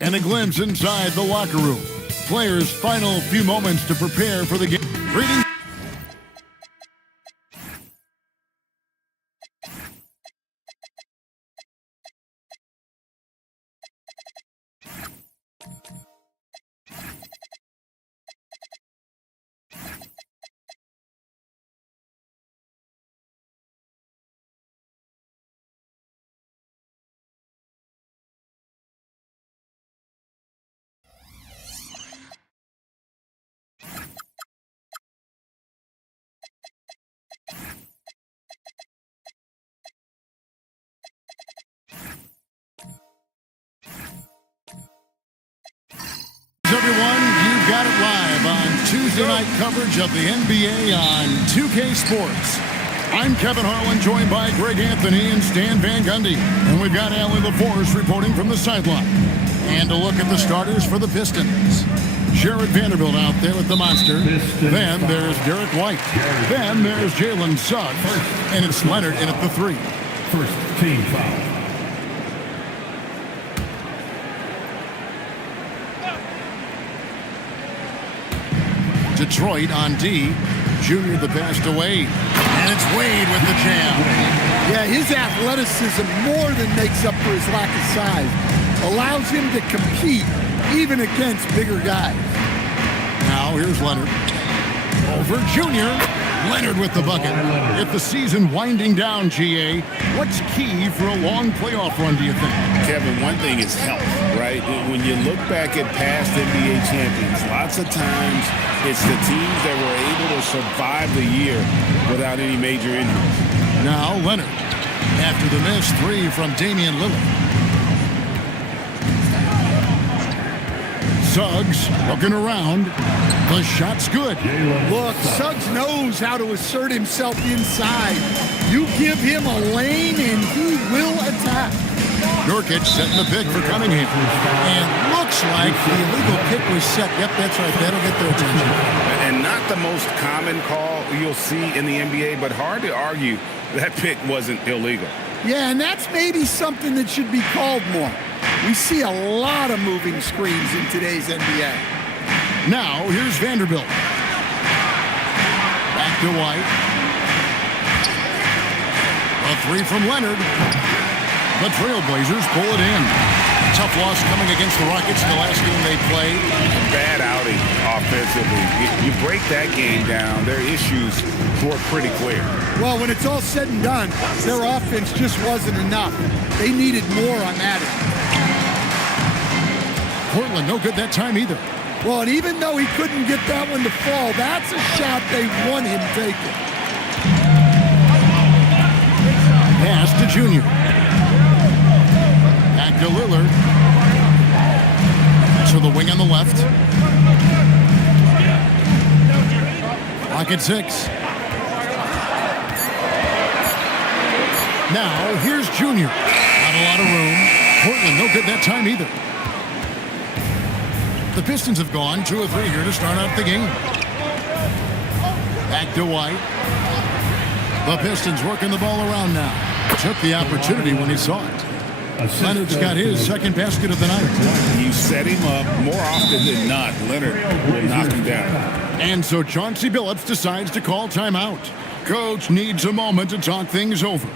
And a glimpse inside the locker room. Players' final few moments to prepare for the game. Greetings. Everyone, you've got it live on Tuesday night coverage of the NBA on 2K Sports. I'm Kevin Harlan, joined by Greg Anthony and Stan Van Gundy. And we've got Allie LaForce reporting from the sideline. And a look at the starters for the Pistons. Jared Vanderbilt out there with the monster. Then there's Derek White. Then there's Jalen Suggs. And it's Leonard in at the 3. First team foul. Detroit on D. Junior the pass to Wade. And it's Wade with the jam. Yeah, his athleticism more than makes up for his lack of size. Allows him to compete even against bigger guys. Now here's Leonard. Over Junior. Leonard with the bucket. If the season winding down, GA, what's key for a long playoff run, do you think? Kevin, one thing is health, right? When you look back at past NBA champions, lots of times it's the teams that were able to survive the year without any major injuries. Now Leonard, after the missed 3 from Damian Lillard. Suggs looking around. The shot's good. Look, Suggs knows how to assert himself inside. You give him a lane and he will attack. Nurkic setting the pick for Cunningham. And looks like the illegal pick was set. Yep, that's right. That'll get their attention. And not the most common call you'll see in the NBA, but hard to argue that pick wasn't illegal. Yeah, and that's maybe something that should be called more. We see a lot of moving screens in today's NBA. Now, here's Vanderbilt. Back to White. A 3 from Leonard. The Trailblazers pull it in. Tough loss coming against the Rockets in the last game they played. Bad outing offensively. You break that game down, their issues were pretty clear. Well, when it's all said and done, their offense just wasn't enough. They needed more on that end. Portland, no good that time either. Well, and even though he couldn't get that one to fall, that's a shot they want him taking. Pass to Junior. Back to Lillard. To the wing on the left. Clock at 6. Now, here's Junior. Not a lot of room. Portland, no good that time either. The Pistons have gone 2 or 3 here to start out the game. Back to White. The Pistons working the ball around now. Took the opportunity when he saw it. Leonard's got his second basket of the night. You set him up more often than not. Leonard will knock him down. And so Chauncey Billups decides to call timeout. Coach needs a moment to talk things over.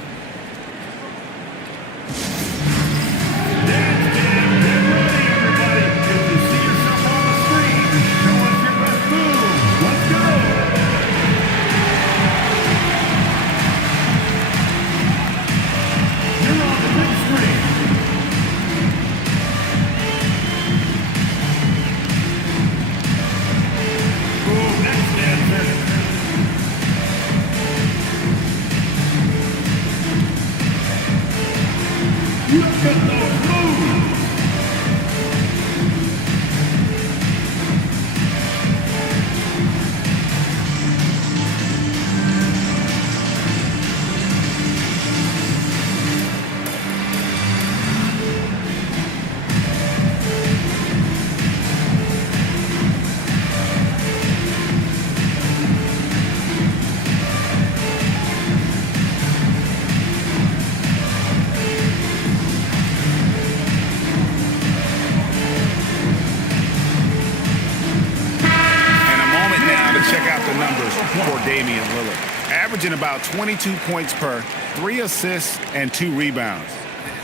numbers for Damian Lillard. Averaging about 22 points per, 3 assists, and 2 rebounds.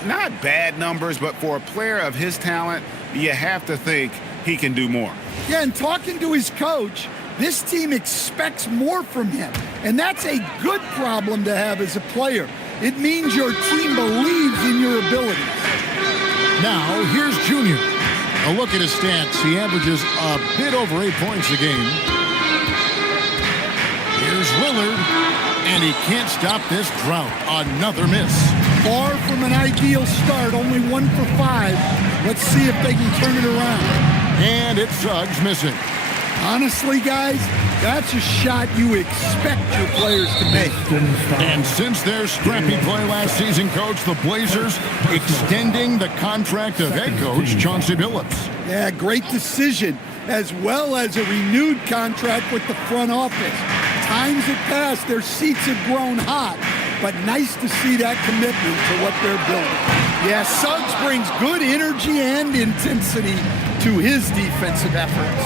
Not bad numbers, but for a player of his talent, you have to think he can do more. Yeah, and talking to his coach, this team expects more from him. And that's a good problem to have as a player. It means your team believes in your abilities. Now, here's Junior. A look at his stats. He averages a bit over 8 points a game. Here's Lillard, and he can't stop this drought. Another miss. Far from an ideal start, only 1 for 5. Let's see if they can turn it around. And it's Suggs missing. Honestly, guys, that's a shot you expect your players to make. And since their scrappy play last season, Coach, the Blazers extending the contract of head coach Chauncey Billups. Yeah, great decision, as well as a renewed contract with the front office. Times have passed, their seats have grown hot, but nice to see that commitment to what they're building. Yeah, Suggs brings good energy and intensity to his defensive efforts.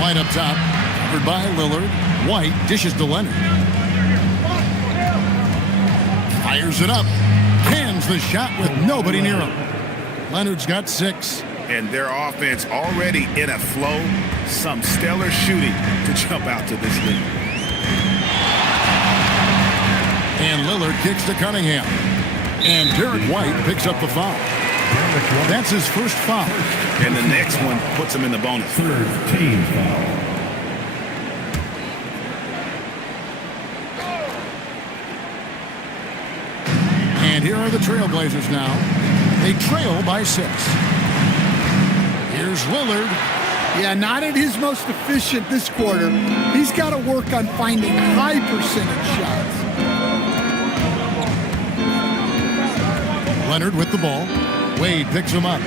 White up top, covered by Lillard. White dishes to Leonard. Fires it up. Cans the shot with nobody near him. Leonard's got 6. And their offense already in a flow. Some stellar shooting to jump out to this lead. And Lillard kicks to Cunningham. And Derek White picks up the foul. That's his first foul. And the next one puts him in the bonus. Third team foul. And here are the Trailblazers now. They trail by 6. Here's Lillard. Yeah, not at his most efficient this quarter. He's got to work on finding high percentage shots. Leonard with the ball. Wade picks him up.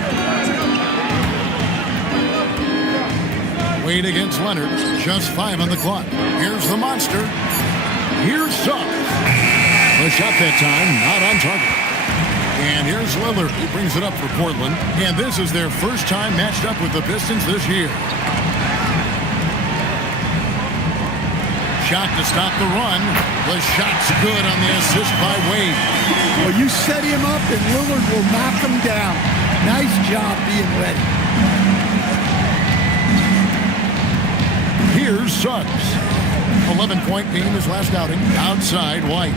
Wade against Leonard. Just 5 on the clock. Here's the monster. Here's Suggs. The shot that time, not on target. And here's Lillard. He brings it up for Portland. And this is their first time matched up with the Pistons this year. Shot to stop the run. The shot's good on the assist by Wade. Well, you set him up and Lillard will knock him down. Nice job being ready. Here's Suggs. 11-point game his last outing. Outside White.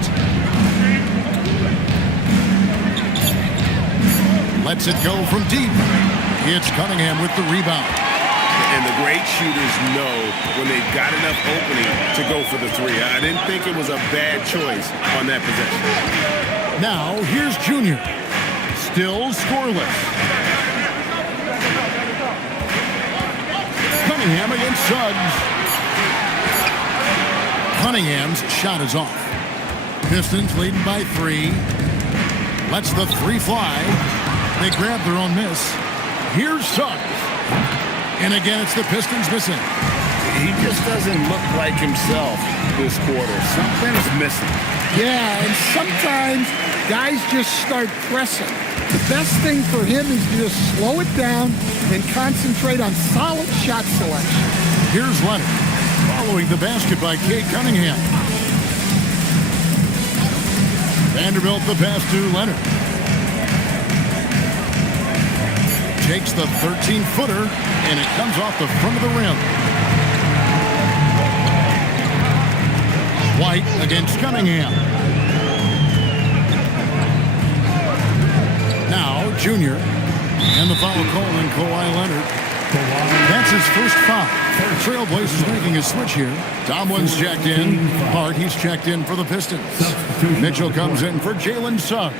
Lets it go from deep. It's Cunningham with the rebound. And the great shooters know when they've got enough opening to go for the 3. I didn't think it was a bad choice on that possession. Now, here's Junior. Still scoreless. Cunningham against Suggs. Cunningham's shot is off. Pistons leading by 3. Lets the 3 fly. They grab their own miss. Here's Suggs. And again, it's the Pistons missing. He just doesn't look like himself this quarter. Something's missing. Yeah, and sometimes guys just start pressing. The best thing for him is to just slow it down and concentrate on solid shot selection. Here's Leonard. Following the basket by Cade Cunningham. Vanderbilt the pass to Leonard. Takes the 13-footer, and it comes off the front of the rim. White against Cunningham. Now, Junior. And the foul call on Kawhi Leonard. That's his first foul. Trailblazers making a switch here. Tomlin's checked in. Hart, he's checked in for the Pistons. Mitchell comes in for Jalen Suggs.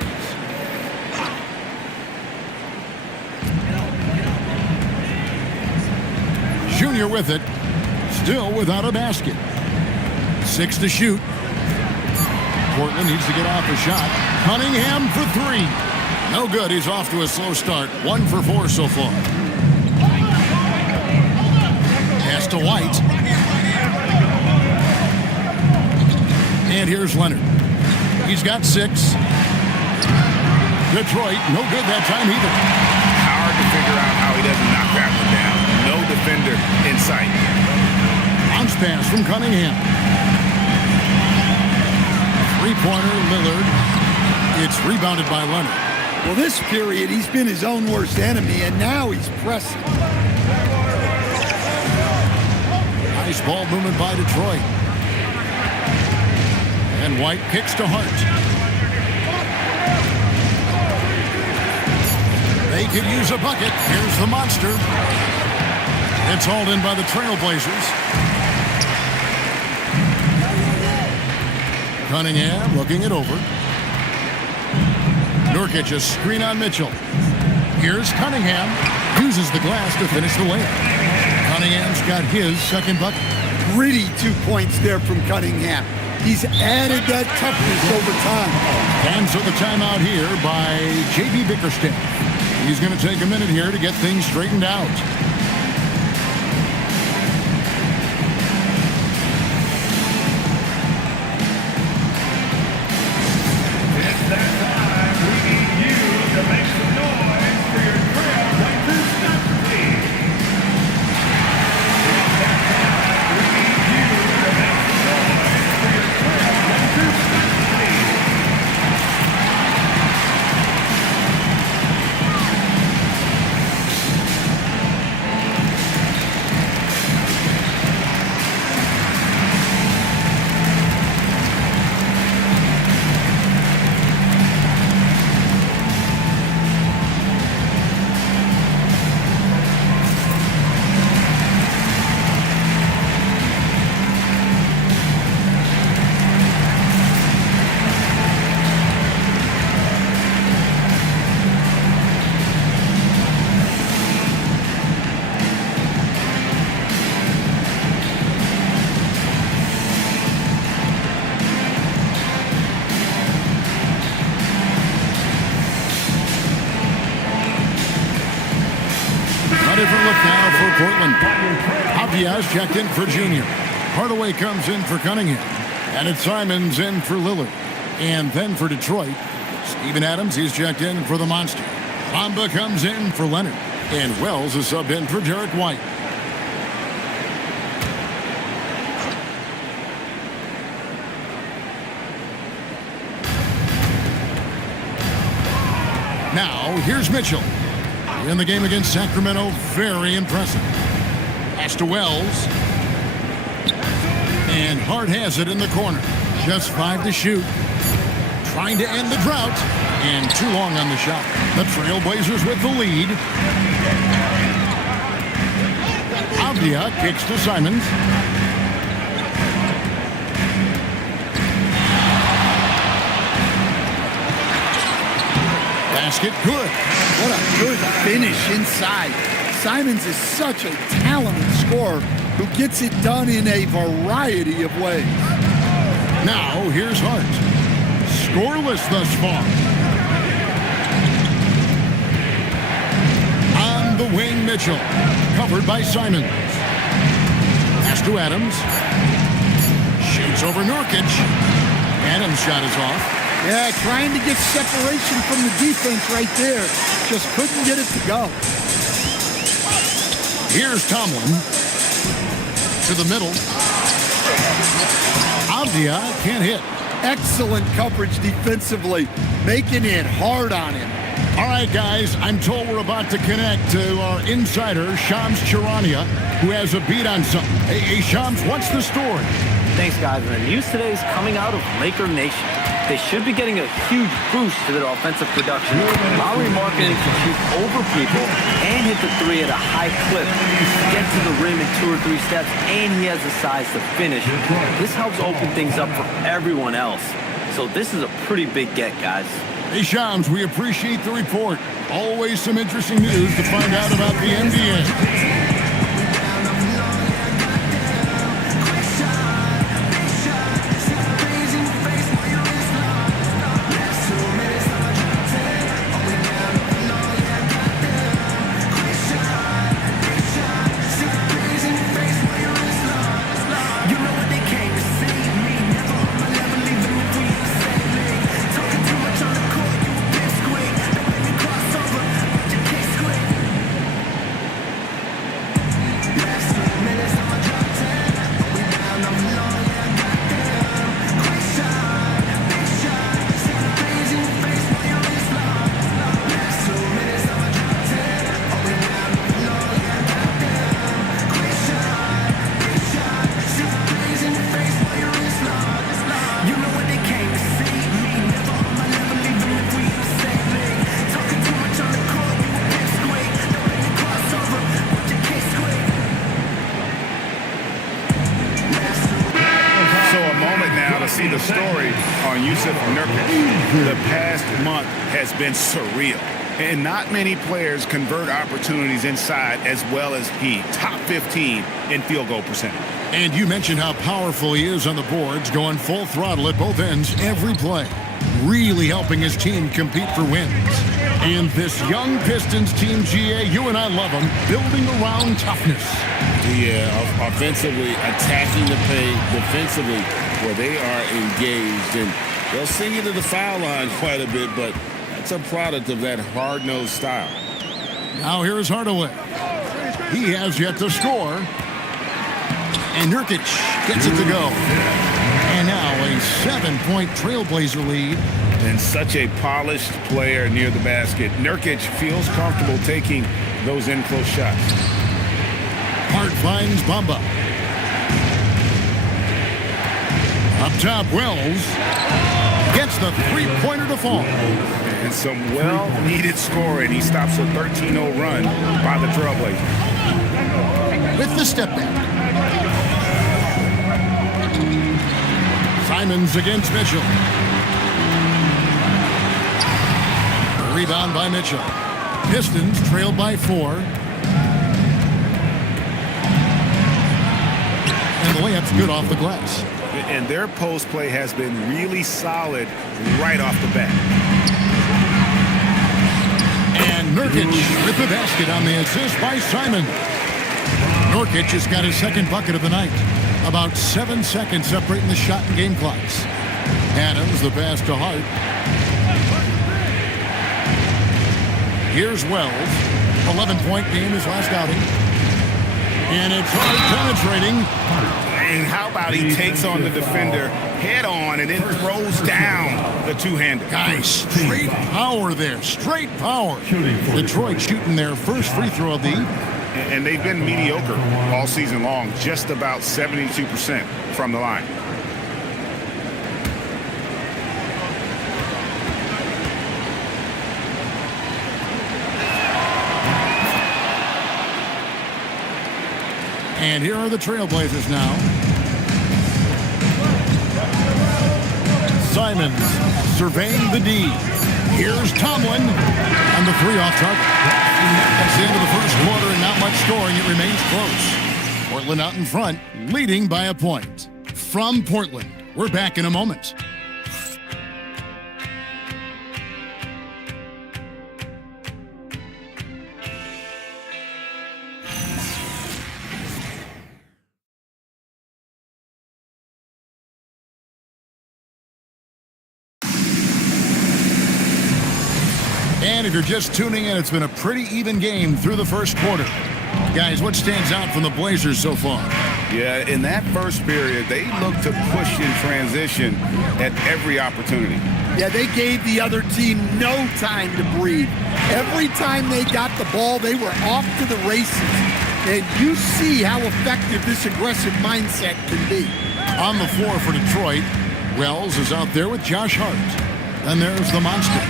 Junior with it. Still without a basket. 6 to shoot. Portland needs to get off a shot. Cunningham for 3. No good. He's off to a slow start. 1 for 4 so far. Pass to White. And here's Leonard. He's got 6. Detroit, no good that time either. Hard to figure out how he doesn't knock that one down. No defender in pass from Cunningham. Three-pointer, Lillard. It's rebounded by Leonard. Well, this period, he's been his own worst enemy, and now he's pressing. Nice ball movement by Detroit. And White kicks to Hart. They could use a bucket. Here's the monster. It's hauled in by the Trailblazers. Cunningham looking it over. Nurkic a screen on Mitchell. Here's Cunningham. Uses the glass to finish the layup. Cunningham's got his second bucket. Gritty 2 points there from Cunningham. He's added that toughness over time. Cancel the timeout here by J.B. Bickerstaff. He's going to take a minute here to get things straightened out. It's that time. We need you to make some noise for your Trailblazers soccer team. It's that time. We need you to make some noise for your Trailblazers soccer team. A different look now for Portland. Apia's checked in for Junior. Hardaway comes in for Cunningham. And it's Simons in for Lillard. And then for Detroit, Steven Adams, he's checked in for the Monster. Bamba comes in for Leonard. And Wells is subbed in for Derek White. Now, here's Mitchell. In the game against Sacramento, very impressive. Pass to Wells. And Hart has it in the corner. Just 5 to shoot. Trying to end the drought. And too long on the shot. The Trailblazers with the lead. Avdia kicks to Simons. Basket good. What a good finish inside. Simons is such a talented scorer who gets it done in a variety of ways. Now, here's Hart. Scoreless thus far. On the wing, Mitchell. Covered by Simons. Pass to Adams. Shoots over Nurkic. Adams' shot is off. Yeah, trying to get separation from the defense right there. Just couldn't get it to go. Here's Tomlin. To the middle. Avdia can't hit. Excellent coverage defensively, making it hard on him. All right, guys, I'm told we're about to connect to our insider, Shams Charania, who has a beat on something. Hey, Shams, what's the story? Thanks, guys. And the news today is coming out of Laker Nation. They should be getting a huge boost to their offensive production. Lauri Markkanen can shoot over people and hit the three at a high clip. Get to the rim in 2 or 3 steps, and he has the size to finish. This helps open things up for everyone else. So this is a pretty big get, guys. Hey, Shams, we appreciate the report. Always some interesting news to find out about the NBA. see the story on Yusuf Nurkic. The past month has been surreal. And not many players convert opportunities inside as well as he. Top 15 in field goal percentage. And you mentioned how powerful he is on the boards, going full throttle at both ends every play. Really helping his team compete for wins. And this young Pistons team, GA, you and I love them, building around toughness. Yeah, offensively, attacking the paint, defensively, where they are engaged. And they'll send you to the foul line quite a bit, but it's a product of that hard-nosed style. Now here's Hardaway. He has yet to score. And Nurkic gets it to go. And now a 7-point Trailblazer lead. And such a polished player near the basket. Nurkic feels comfortable taking those in-close shots. Hart finds Bamba. Up top, Wells gets the three-pointer to fall. And some well-needed scoring. He stops a 13-0 run by the Trailblazers. With the step back. Simons against Mitchell. Rebound by Mitchell. Pistons trailed by 4. And the layup's good off the glass. And their post play has been really solid right off the bat. And Nurkic with the basket on the assist by Simon. Nurkic has got his second bucket of the night. About 7 seconds separating the shot and game clocks. Adams, the pass to Hart. Here's Wells. 11-point game, his last outing. And it's Hart penetrating. And how about he takes on the defender head on and then throws down the two-hander. Guys, straight power there. Straight power. Detroit shooting their first free throw of the evening. And they've been mediocre all season long, just about 72% from the line. And here are the Trailblazers now. Simons surveying the D. Here's Tomlin. And the 3 off target. That's the end of the first quarter and not much scoring. It remains close. Portland out in front, leading by a point. From Portland, we're back in a moment. And if you're just tuning in, it's been a pretty even game through the first quarter. Guys, what stands out from the Blazers so far? Yeah, in that first period, they looked to push in transition at every opportunity. Yeah, they gave the other team no time to breathe. Every time they got the ball, they were off to the races. And you see how effective this aggressive mindset can be. On the floor for Detroit, Wells is out there with Josh Hart. Then there's the monster.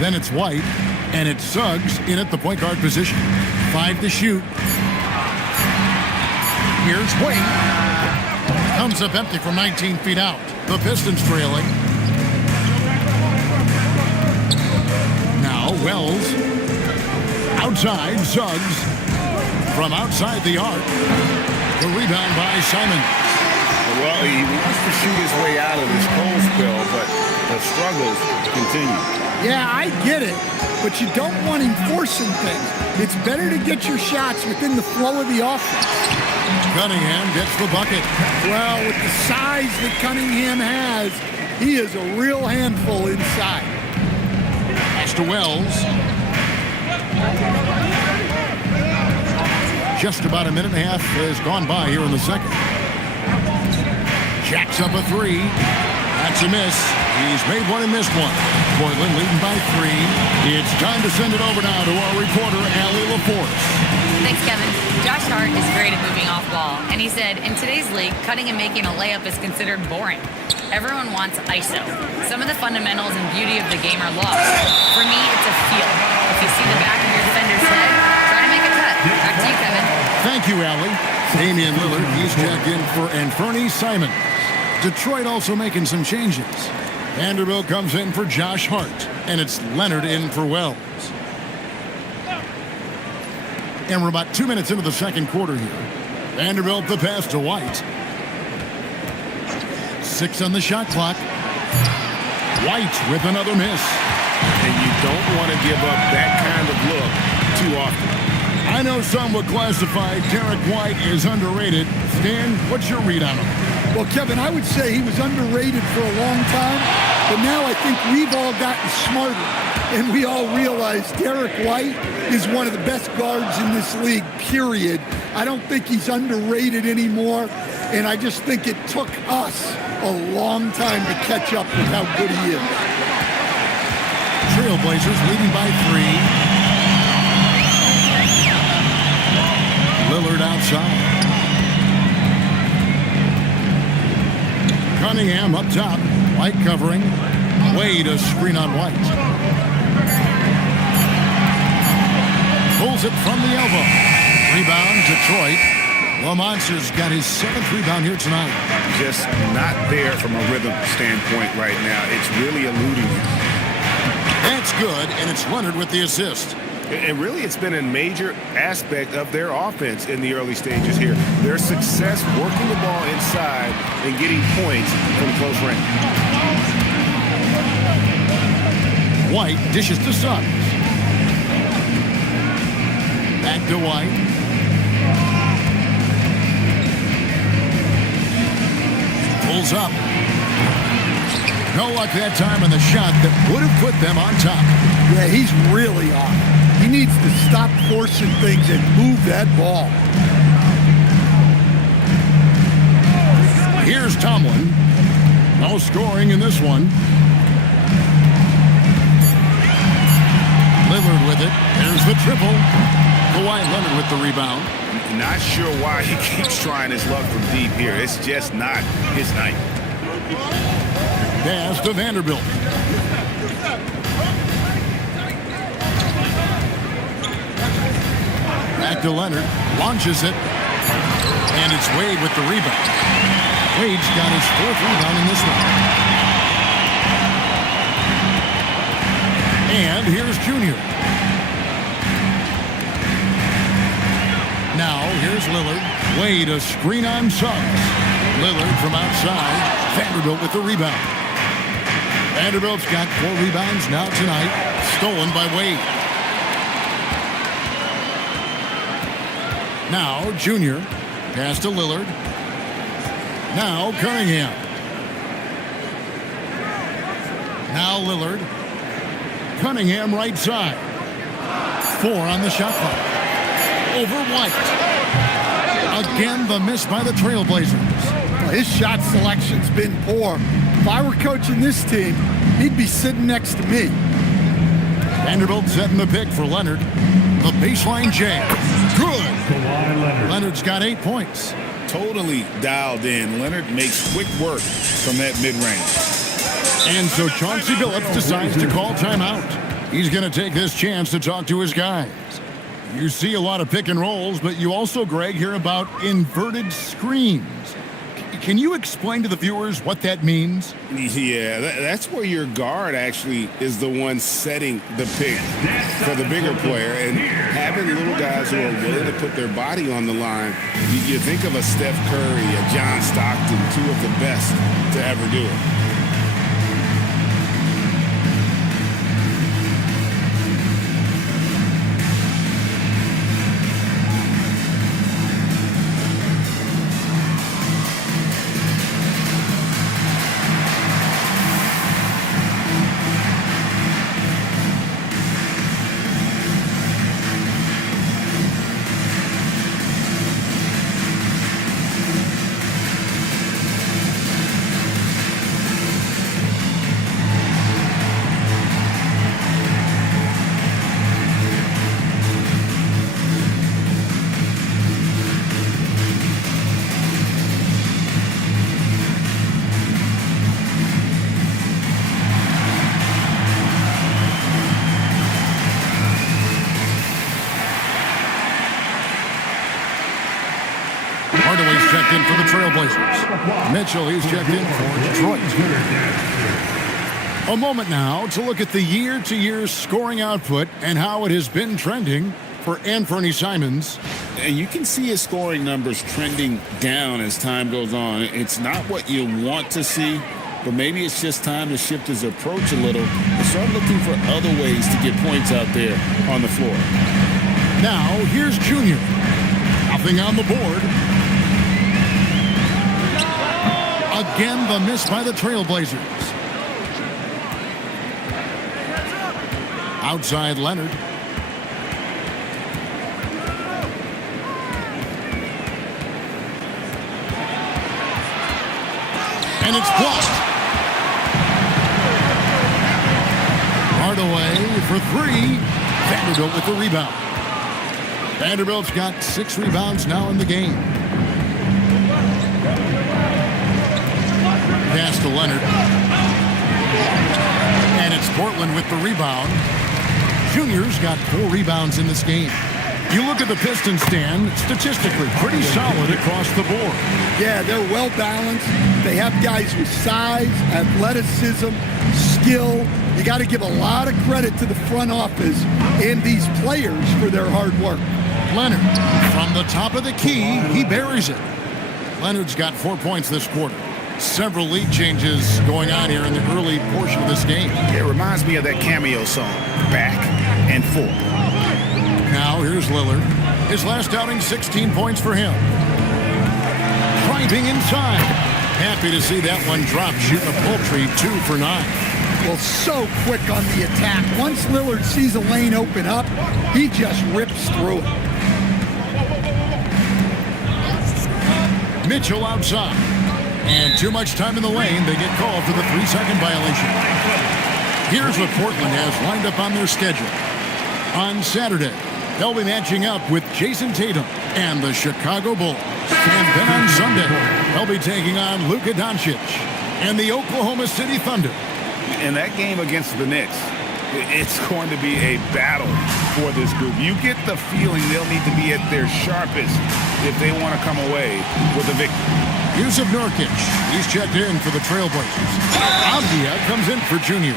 Then it's White, and it's Suggs in at the point guard position. 5 to shoot. Here's White. Comes up empty from 19 feet out. The Pistons trailing. Now Wells. Outside, Suggs. From outside the arc. The rebound by Simon. Well, he wants to shoot his way out of this cold spell, but the struggles continue. Yeah, I get it, but you don't want him forcing things. It's better to get your shots within the flow of the offense. Cunningham gets the bucket. Well, with the size that Cunningham has, he is a real handful inside. Pass to Wells. Just about a minute and a half has gone by here in the second. Jacks up a 3. That's a miss. He's made one and missed one. Portland leading by 3. It's time to send it over now to our reporter, Allie LaForce. Thanks, Kevin. Josh Hart is great at moving off ball, and he said, in today's league, cutting and making a layup is considered boring. Everyone wants ISO. Some of the fundamentals and beauty of the game are lost. For me, it's a feel. If you see the back of your defender's head, try to make a cut. Back to you, Kevin. Thank you, Allie. Damian Lillard, he's checked in for Anthony Simon. Detroit also making some changes. Vanderbilt comes in for Josh Hart, and it's Leonard in for Wells. And we're about 2 minutes into the second quarter here. Vanderbilt the pass to White. 6 on the shot clock. White with another miss. And you don't want to give up that kind of look too often. I know some would classify Derek White as underrated. Stan, what's your read on him? Well, Kevin, I would say he was underrated for a long time, but now I think we've all gotten smarter, and we all realize Derek White is one of the best guards in this league, period. I don't think he's underrated anymore, and I just think it took us a long time to catch up with how good he is. Trailblazers leading by 3. Lillard outside. Cunningham up top. White covering. Wade a screen on White. Pulls it from the elbow. Rebound, Detroit. Lamonce's got his 7th rebound here tonight. Just not there from a rhythm standpoint right now. It's really eluding him. That's good, and it's Leonard with the assist. And really, it's been a major aspect of their offense in the early stages here. Their success working the ball inside and getting points from close range. White dishes to Suggs. Back to White. Pulls up. No luck that time on the shot that would have put them on top. Yeah, he's really off. He needs to stop forcing things and move that ball. Here's Tomlin. No scoring in this one. Lillard with it. There's the triple. Kawhi Leonard with the rebound. Not sure why he keeps trying his luck from deep here. It's just not his night. Pass to Vanderbilt. Back to Leonard. Launches it. And it's Wade with the rebound. Wade's got his 4th rebound in this one. And here's Junior. Now here's Lillard. Wade a screen on Suggs. Lillard from outside. Vanderbilt with the rebound. Vanderbilt's got 4 rebounds now tonight. Stolen by Wade. Now Junior. Pass to Lillard. Now Cunningham. Now Lillard. Cunningham right side. 4 on the shot clock. Over White. Again, the miss by the Trailblazers. His shot selection's been poor. If I were coaching this team, he'd be sitting next to me. Vanderbilt setting the pick for Leonard. The baseline jam. Good. Leonard's got 8 points. Totally dialed in. Leonard makes quick work from that mid-range. And so Chauncey Billups decides to call timeout. He's going to take this chance to talk to his guys. You see a lot of pick and rolls, but you also, Greg, hear about inverted screens. Can you explain to the viewers what that means? Yeah, that's where your guard actually is the one setting the pick for the bigger player. And having little guys who are willing to put their body on the line, you think of a Steph Curry, a John Stockton, 2 of the best to ever do it. Hardaway's checked in for the Trailblazers. Mitchell, he's checked in for Detroit. A moment now to look at the year-to-year scoring output and how it has been trending for Anthony Simons. And you can see his scoring numbers trending down as time goes on. It's not what you want to see, but maybe it's just time to shift his approach a little and start looking for other ways to get points out there on the floor. Now, here's Junior. Nothing on the board. Again, the miss by the Trailblazers. Outside Leonard. And it's blocked. Hardaway for three. Vanderbilt with the rebound. Vanderbilt's got 6 rebounds now in the game. Pass to Leonard. And it's Portland with the rebound. Junior's got 4 rebounds in this game. You look at the Pistons stand, statistically pretty solid across the board. Yeah, they're well balanced. They have guys with size, athleticism, skill. You got to give a lot of credit to the front office and these players for their hard work. Leonard, from the top of the key, he buries it. Leonard's got 4 points this quarter. Several lead changes going on here in the early portion of this game. It reminds me of that cameo song, Back and Forth. Now here's Lillard. His last outing, 16 points for him. Driving inside. Happy to see that one drop, shooting a paltry 2 for 9. Well, so quick on the attack. Once Lillard sees a lane open up, he just rips through it. Mitchell outside. And too much time in the lane. They get called for the 3-second violation. Here's what Portland has lined up on their schedule. On Saturday, they'll be matching up with Jason Tatum and the Chicago Bulls. And then on Sunday, they'll be taking on Luka Doncic and the Oklahoma City Thunder. In that game against the Knicks, it's going to be a battle for this group. You get the feeling they'll need to be at their sharpest if they want to come away with a victory. Yusuf Nurkic, he's checked in for the Trailblazers. Avdia comes in for Junior.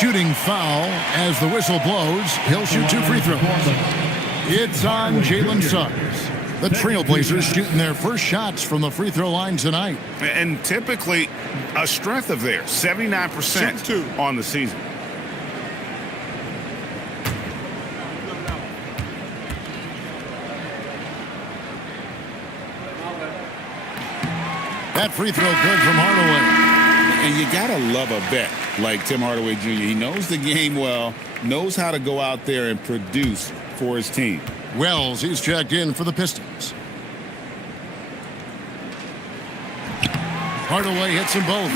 Shooting foul as the whistle blows. He'll shoot 2 free throws. It's on Jalen Suggs. The Trailblazers shooting their first shots from the free throw line tonight. And typically a strength of theirs, 79% on the season. That free throw good from Hardaway. And you got to love a vet like Tim Hardaway Jr. He knows the game well, knows how to go out there and produce for his team. Wells, he's checked in for the Pistons. Hardaway hits them both.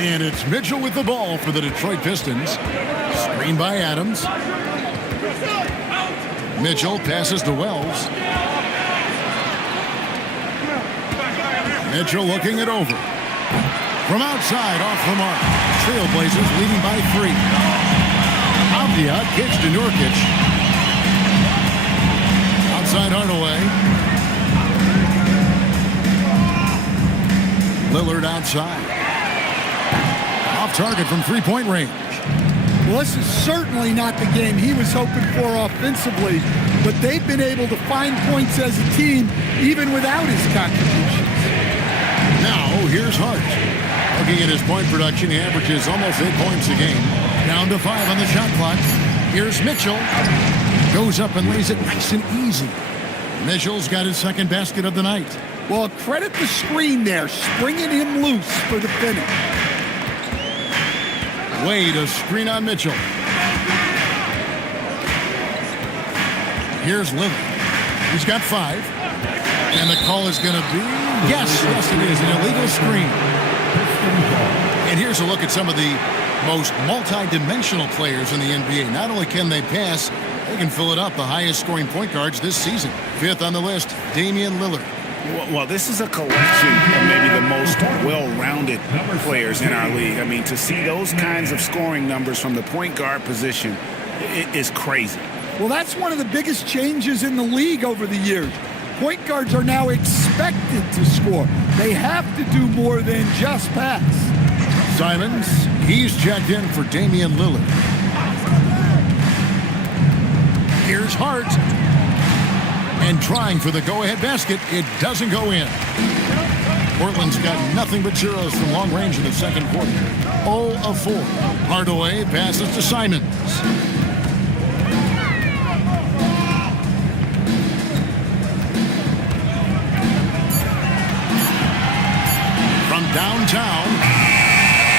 And it's Mitchell with the ball for the Detroit Pistons. Screen by Adams. Mitchell passes to Wells. Mitchell looking it over. From outside, off the mark. Trailblazers leading by 3. Avdia kicks to Nurkic. Outside Hardaway. Lillard outside. Off target from 3-point range. Well, this is certainly not the game he was hoping for offensively, but they've been able to find points as a team even without his contributions. Now, here's Hart. Looking at his point production, he averages almost 8 points a game. Down to 5 on the shot clock. Here's Mitchell. Goes up and lays it nice and easy. Mitchell's got his second basket of the night. Well, credit the screen there, springing him loose for the finish. Wade, a screen on Mitchell. Here's Lillard. He's got 5. And the call is going to be, yes, it is, an illegal screen. And here's a look at some of the most multi-dimensional players in the NBA. Not only can they pass, they can fill it up. The highest scoring point guards this season. 5th on the list, Damian Lillard. Well, this is a collection of maybe the most well-rounded players in our league. I mean, to see those kinds of scoring numbers from the point guard position is crazy. Well, that's one of the biggest changes in the league over the years. Point guards are now expected to score. They have to do more than just pass. Simons, he's checked in for Damian Lillard. Here's Hart. And trying for the go-ahead basket. It doesn't go in. Portland's got nothing but zeros from long range in the second quarter. 0 of 4. Hardaway passes to Simons. From downtown,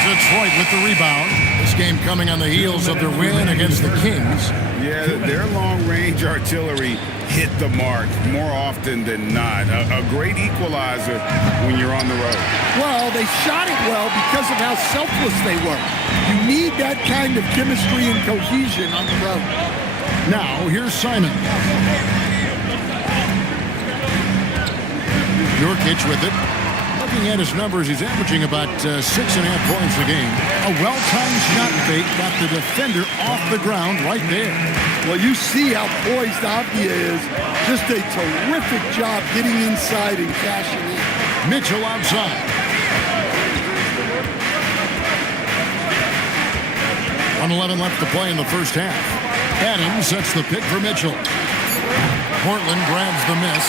Detroit with the rebound. This game coming on the heels of their win against the Kings. Yeah, their long-range artillery hit the mark more often than not. A great equalizer when you're on the road. Well, they shot it well because of how selfless they were. You need that kind of chemistry and cohesion on the road. Now, here's Simon. Nurkic with it. Looking at his numbers, he's averaging about 6.5 points a game. A well-timed shot fake got the defender off the ground right there. Well, you see how poised Avdia is. Just a terrific job getting inside and cashing in. Mitchell outside. 1:11 left to play in the first half. Adams sets the pick for Mitchell. Portland grabs the miss.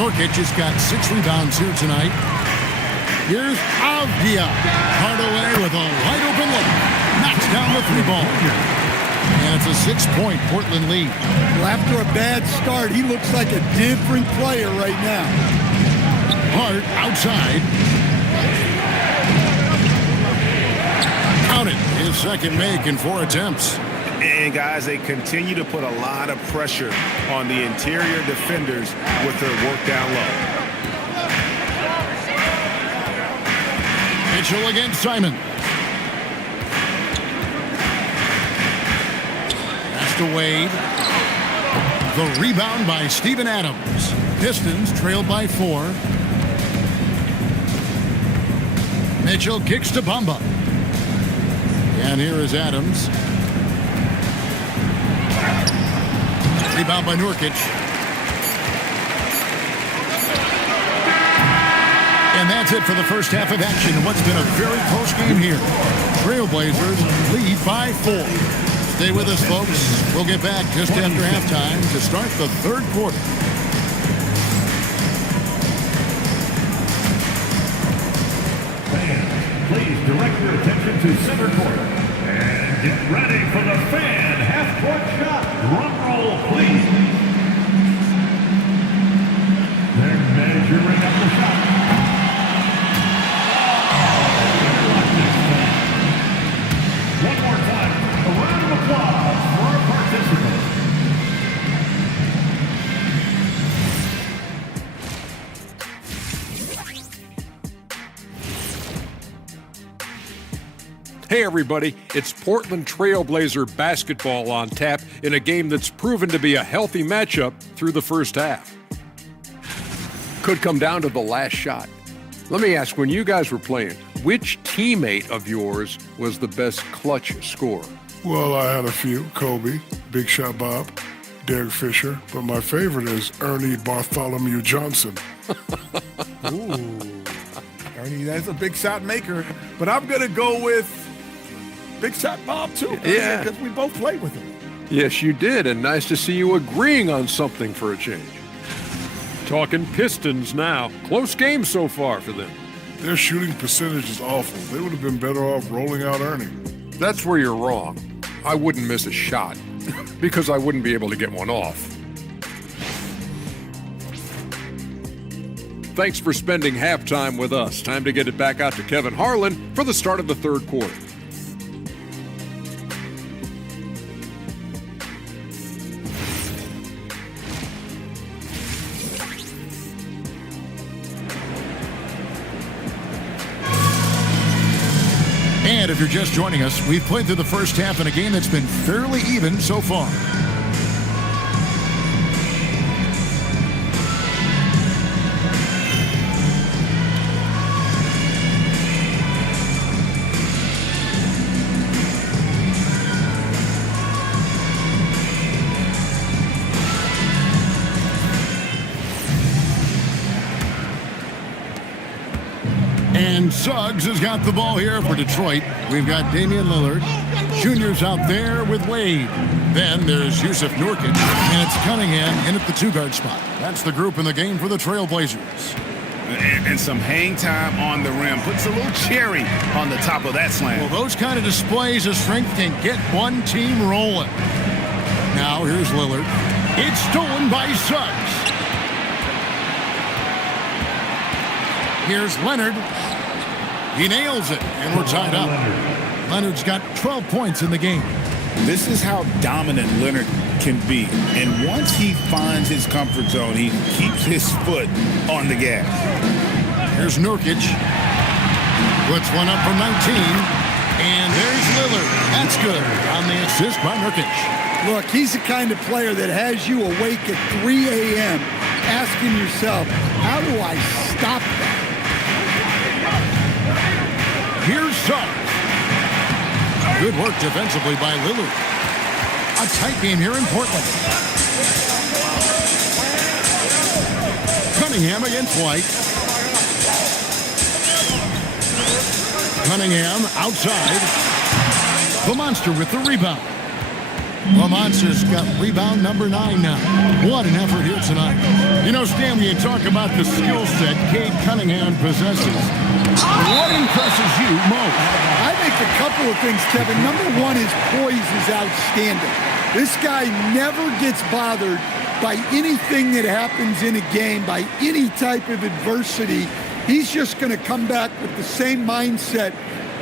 Nurkic has got 6 rebounds here tonight. Here's Avdia. Hardaway with a wide open look. Knocks down the 3-ball. And it's a 6-point Portland lead. Well, after a bad start, he looks like a different player right now. Hart outside. Counted. His second make in 4 attempts. And guys, they continue to put a lot of pressure on the interior defenders with their work down low. Mitchell against Simon. Pass to Wade. The rebound by Steven Adams. Pistons trailed by 4. Mitchell kicks to Bamba. And here is Adams. Rebound by Nurkic. And that's it for the first half of action in what's been a very close game here. Trailblazers lead by 4. Stay with us, folks. We'll get back just after halftime to start the third quarter. Fans, please direct your attention to center court. And get ready for the fan half-court shot. Drum roll, please. They're measuring up the shot. One more time, a round of applause for our participants. Hey everybody, it's Portland Trailblazer basketball on tap in a game that's proven to be a healthy matchup through the first half. Could come down to the last shot. Let me ask, when you guys were playing, which teammate of yours was the best clutch scorer? Well, I had a few. Kobe, Big Shot Bob, Derek Fisher, but my favorite is Ernie Bartholomew Johnson. Ooh, Ernie, that's a big shot maker. But I'm going to go with Big Shot Bob, too. Yeah. Because we both played with him. Yes, you did, and nice to see you agreeing on something for a change. Talking Pistons now. Close game so far for them. Their shooting percentage is awful. They would have been better off rolling out Ernie. That's where you're wrong. I wouldn't miss a shot because I wouldn't be able to get one off. Thanks for spending halftime with us. Time to get it back out to Kevin Harlan for the start of the third quarter. And if you're just joining us, we've played through the first half in a game that's been fairly even so far. And Suggs has got the ball here for Detroit. We've got Damian Lillard. Junior's out there with Wade. Then there's Yusuf Nurkic. And it's Cunningham in at the two-guard spot. That's the group in the game for the Trailblazers. And some hang time on the rim. Puts a little cherry on the top of that slam. Well, those kind of displays of strength can get one team rolling. Now here's Lillard. It's stolen by Suggs. Here's Leonard. He nails it, and we're tied up. Leonard's got 12 points in the game. This is how dominant Leonard can be. And once he finds his comfort zone, he keeps his foot on the gas. Here's Nurkic. Puts one up from 19. And there's Lillard. That's good on the assist by Nurkic. Look, he's the kind of player that has you awake at 3 a.m. asking yourself, how do I stop that? Here's Suggs. Good work defensively by Lillard. A tight game here in Portland. Cunningham against White. Cunningham outside. The Monster with the rebound. The Monster's got rebound number 9 now. What an effort here tonight. You know, Stan, when you talk about the skill set Cade Cunningham possesses, what impresses you most? I think a couple of things, Kevin. Number one, his poise is outstanding. This guy never gets bothered by anything that happens in a game, by any type of adversity. He's just going to come back with the same mindset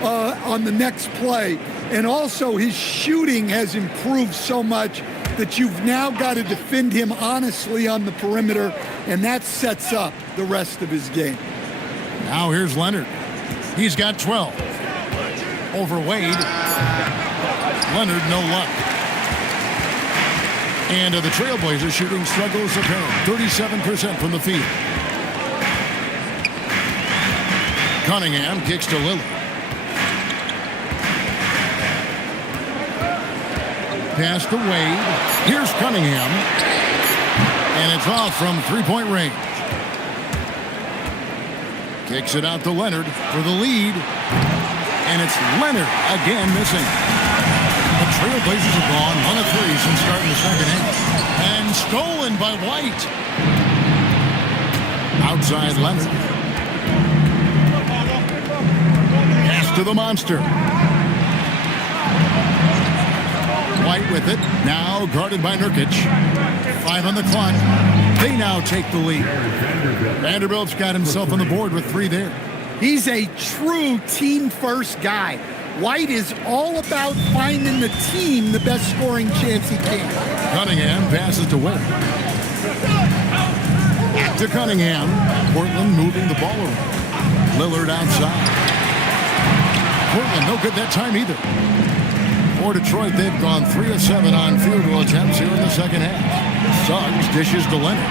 on the next play. And also, his shooting has improved so much that you've now got to defend him honestly on the perimeter, and that sets up the rest of his game. Now here's Leonard. He's got 12. Over Wade. Leonard, no luck. And the Trailblazers shooting struggles apparent. 37% from the field. Cunningham kicks to Lillard. Pass to Wade. Here's Cunningham. And it's off from three-point range. Kicks it out to Leonard for the lead. And it's Leonard again missing. The Trailblazers have gone 1 of 3 since starting the second half. And stolen by White. Outside Leonard. Pass to the Monster. White with it. Now guarded by Nurkic. 5 on the clock. They now take the lead. Vanderbilt's got himself on the board with 3 there. He's a true team-first guy. White is all about finding the team the best scoring chance he can. Cunningham passes to Wade. Back to Cunningham. Portland moving the ball around. Lillard outside. Portland no good that time either. For Detroit, they've gone 3 of 7 on field goal attempts here in the second half. Suggs dishes to Leonard.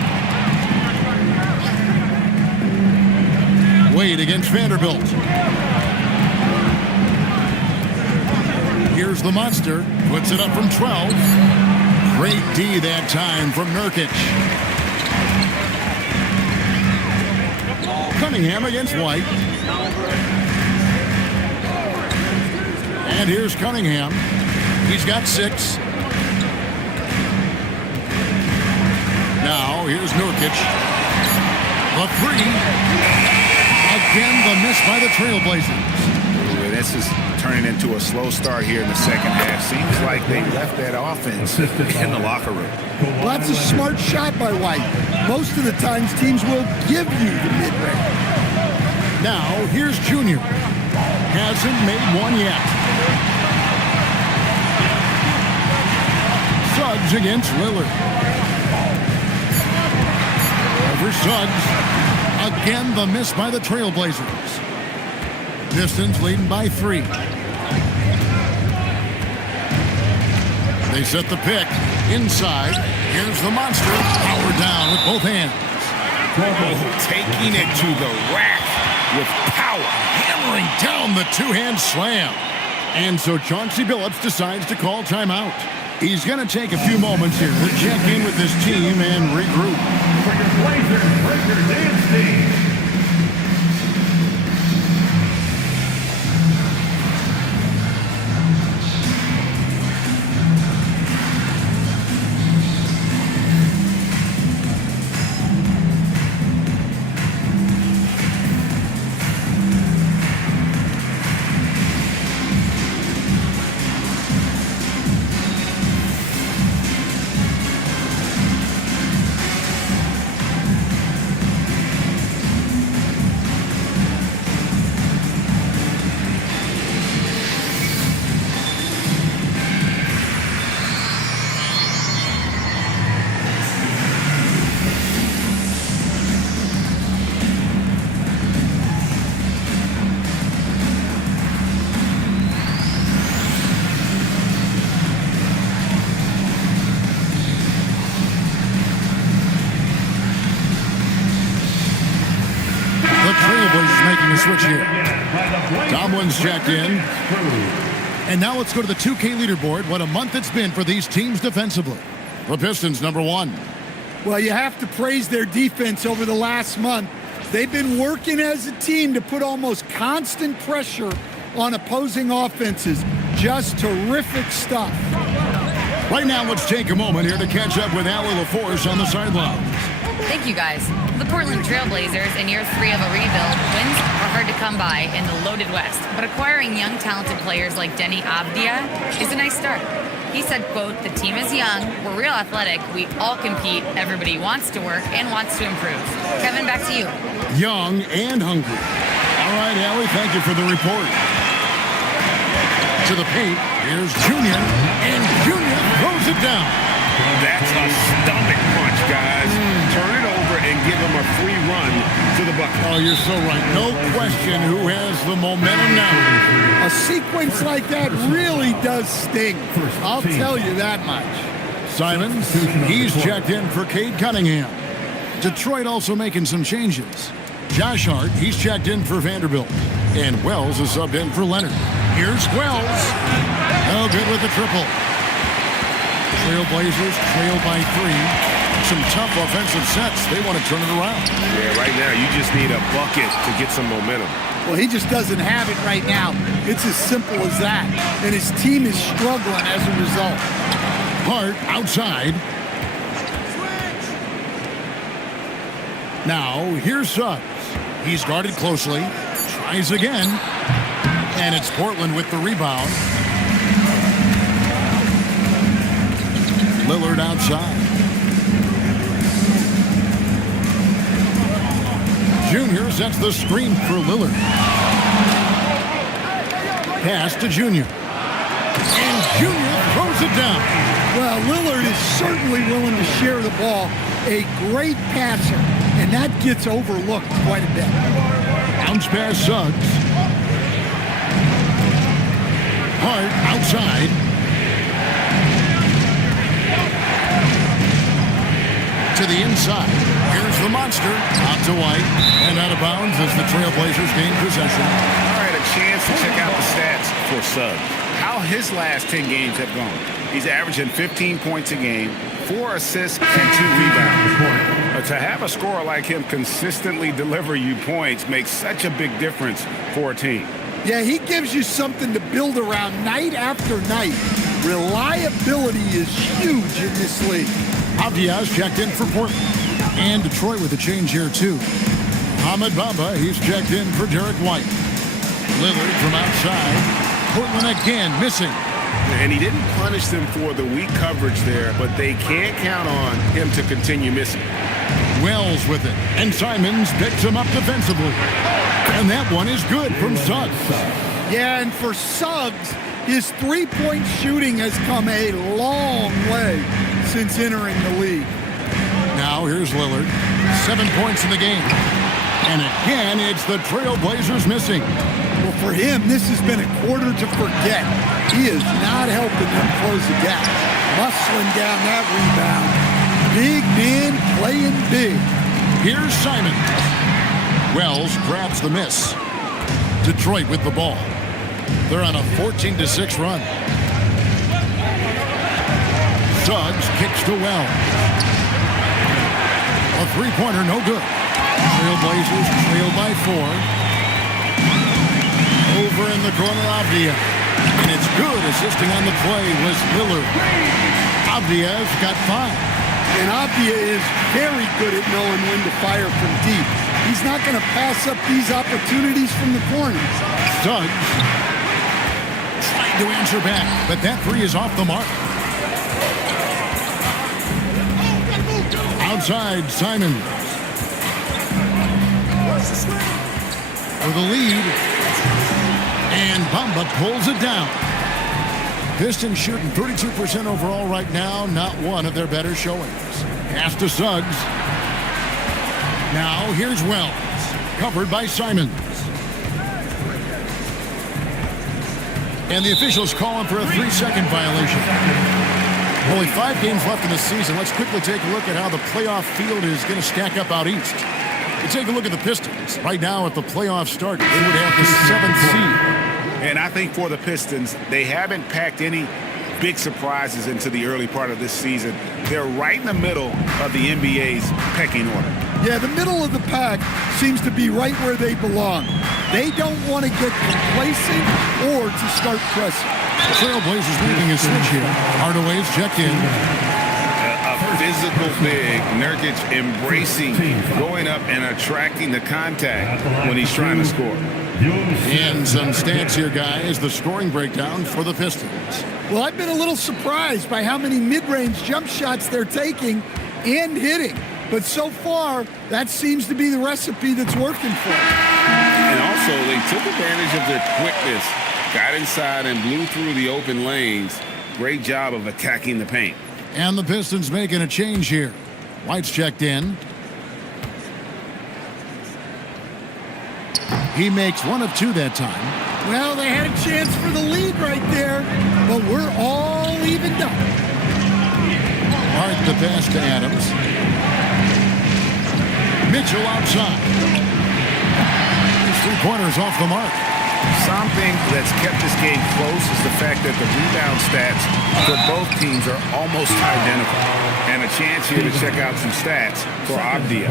Wade against Vanderbilt. Here's the Monster. Puts it up from 12. Great D that time from Nurkic. Cunningham against White. And here's Cunningham. He's got 6. Now here's Nurkic. The 3. Again, the miss by the Trailblazers. This is turning into a slow start here in the second half. Seems like they left that offense in the locker room. Well, that's a smart shot by White. Most of the times, teams will give you the mid-range. Now, here's Junior. Hasn't made one yet. Suggs against Lillard. Over Suggs. Again, the miss by the Trailblazers. Pistons leading by 3. They set the pick. Inside. Here's the Monster. Power down with both hands. Taking it to the rack with power. Hammering down the two-hand slam. And so Chauncey Billups decides to call timeout. He's going to take a few moments here to check in with his team and regroup. For your Blazers dance team. switch here. Tomlin's checked in. And now let's go to the 2K leaderboard. What a month it's been for these teams defensively. The Pistons, number 1. Well, you have to praise their defense over the last month. They've been working as a team to put almost constant pressure on opposing offenses. Just terrific stuff. Right now, let's take a moment here to catch up with Allie LaForce on the sidelines. Thank you, guys. The Portland Trailblazers, in year 3 of a rebuild, wins are hard to come by in the loaded West. But acquiring young, talented players like Denny Avdia is a nice start. He said, quote, "The team is young, we're real athletic, we all compete, everybody wants to work and wants to improve." Kevin, back to you. Young and hungry. All right, Allie, thank you for the report. To the paint, here's Junior, and Junior throws it down. That's a stomach punch, guys. Turn it over and give him a free run to the bucket. Oh, you're so right. No question who has the momentum now. A sequence like that really does sting. I'll tell you that much. Simons, he's checked in for Cade Cunningham. Detroit also making some changes. Josh Hart, he's checked in for Vanderbilt. And Wells is subbed in for Leonard. Here's Wells. Oh, good with the triple. Trailblazers trail by 3. Some tough offensive sets. They want to turn it around. Yeah, right now you just need a bucket to get some momentum. Well, he just doesn't have it right now. It's as simple as that. And his team is struggling as a result. Hart outside. Now, here's Suggs. He's guarded closely. Tries again. And it's Portland with the rebound. Lillard outside. Junior sets the screen for Lillard. Pass to Junior. And Junior throws it down. Well, Lillard is certainly willing to share the ball. A great passer. And that gets overlooked quite a bit. Bounce pass Suggs. Hart outside. To the inside. Here's the monster. Out to White. And out of bounds as the Trailblazers gain possession. All right, a chance to check out the stats for Suggs. How his last 10 games have gone. He's averaging 15 points a game, 4 assists, and 2 rebounds. To have a scorer like him consistently deliver you points makes such a big difference for a team. Yeah, he gives you something to build around night after night. Reliability is huge in this league. Avdia's checked in for Portland. And Detroit with a change here, too. Ahmed Bamba, he's checked in for Derek White. Lillard from outside. Portland again missing. And he didn't punish them for the weak coverage there, but they can't count on him to continue missing. Wells with it. And Simons picks him up defensively. And that one is good from Suggs. Yeah, and for Suggs, his three-point shooting has come a long way since entering the league. Now here's Lillard. 7 points in the game. And again, it's the Trailblazers missing. Well, for him, this has been a quarter to forget. He is not helping them close the gap. Muscling down that rebound. Big man playing big. Here's Simon. Wells grabs the miss. Detroit with the ball. They're on a 14-6 run. Suggs kicks to Wells. A three-pointer, no good. Trailblazers trail by 4. Over in the corner, Avdia. And it's good. Assisting on the play was Lillard. Avdia's got 5. And Avdia is very good at knowing when to fire from deep. He's not going to pass up these opportunities from the corners. Suggs trying to answer back, but that three is off the mark. Outside, Simon. For the lead. And Bamba pulls it down. Pistons shooting 32% overall right now. Not one of their better showings. Pass to Suggs. Now here's Wells. Covered by Simons. And the officials calling for a 3-second violation. Only 5 games left in the season. Let's quickly take a look at how the playoff field is going to stack up out east. You take a look at the Pistons. Right now at the playoff start, they would have the 7th seed. And I think for the Pistons, they haven't packed any big surprises into the early part of this season. They're right in the middle of the NBA's pecking order. Yeah, the middle of the pack seems to be right where they belong. They don't want to get complacent or to start pressing. The Trailblazers making a switch here. Hardaway's checked in. A physical big, Nurkic embracing, going up and attracting the contact when he's trying to score. And some stats here, guys. The scoring breakdown for the Pistons. Well, I've been a little surprised by how many mid-range jump shots they're taking and hitting. But so far, that seems to be the recipe that's working for them. And also, they took advantage of their quickness, got inside and blew through the open lanes. Great job of attacking the paint. And the Pistons making a change here. White's checked in. He makes 1 of 2 that time. Well, they had a chance for the lead right there, but we're all evened up. Hart the pass to Adams. Mitchell outside. His 3-pointers off the mark. Something that's kept this game close is the fact that the rebound stats for both teams are almost identical. And a chance here to check out some stats for Abdia.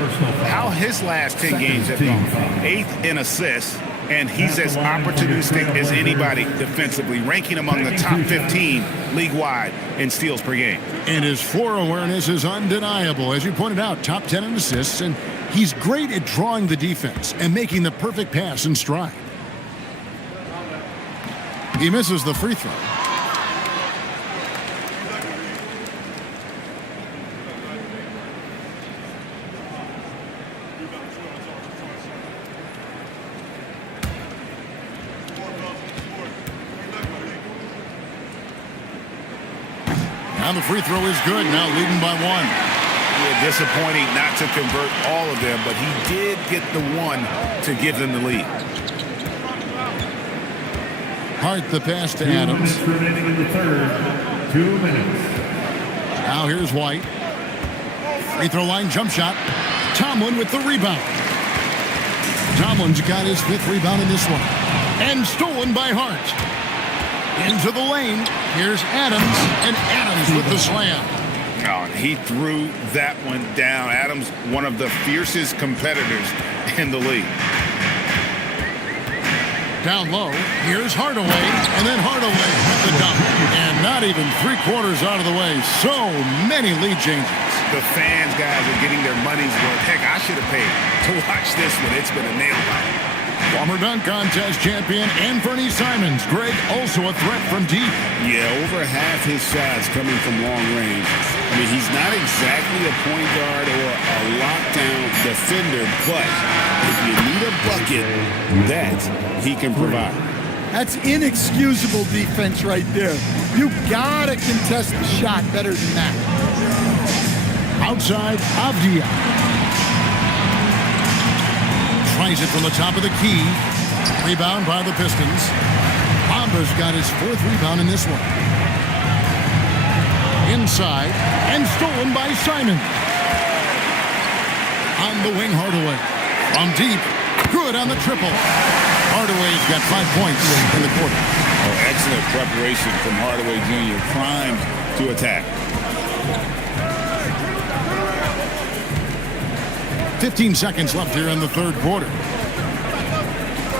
How his last 10 games have gone. 8th in assists, and he's as opportunistic as anybody defensively, ranking among the top 15 league-wide in steals per game. And his floor awareness is undeniable. As you pointed out, top 10 in assists, and he's great at drawing the defense and making the perfect pass in stride. He misses the free throw. Now the free throw is good. Now leading by 1. Yeah, disappointing not to convert all of them, but he did get the one to give them the lead. Hart the pass to Adams. 2 minutes remaining in the third. 2 minutes. Now here's White. Free throw line jump shot. Tomlin with the rebound. Tomlin's got his 5th rebound in this one. And stolen by Hart. Into the lane. Here's Adams. And Adams with the slam. Oh, he threw that one down. Adams, one of the fiercest competitors in the league. Down low, here's Hardaway, and then Hardaway with the dunk. And not even 3/4 out of the way. So many lead changes. The fans, guys, are getting their money's worth. Heck, I should have paid to watch this one. It's been a nail-biter. Former dunk contest champion Anthony Simons. Greg, also a threat from deep. Yeah, over half his shots coming from long range. I mean, he's not exactly a point guard or a lockdown defender, but if you need a bucket, that he can provide. That's inexcusable defense right there. You gotta contest the shot better than that. Outside, Abdia. Tries it from the top of the key. Rebound by the Pistons. Bamba's got his 4th rebound in this one. Inside, and stolen by Simon. On the wing, Hardaway. From deep, good on the triple. Hardaway's got 5 points in the quarter. Oh, excellent preparation from Hardaway Jr., primed to attack. 15 seconds left here in the 3rd quarter.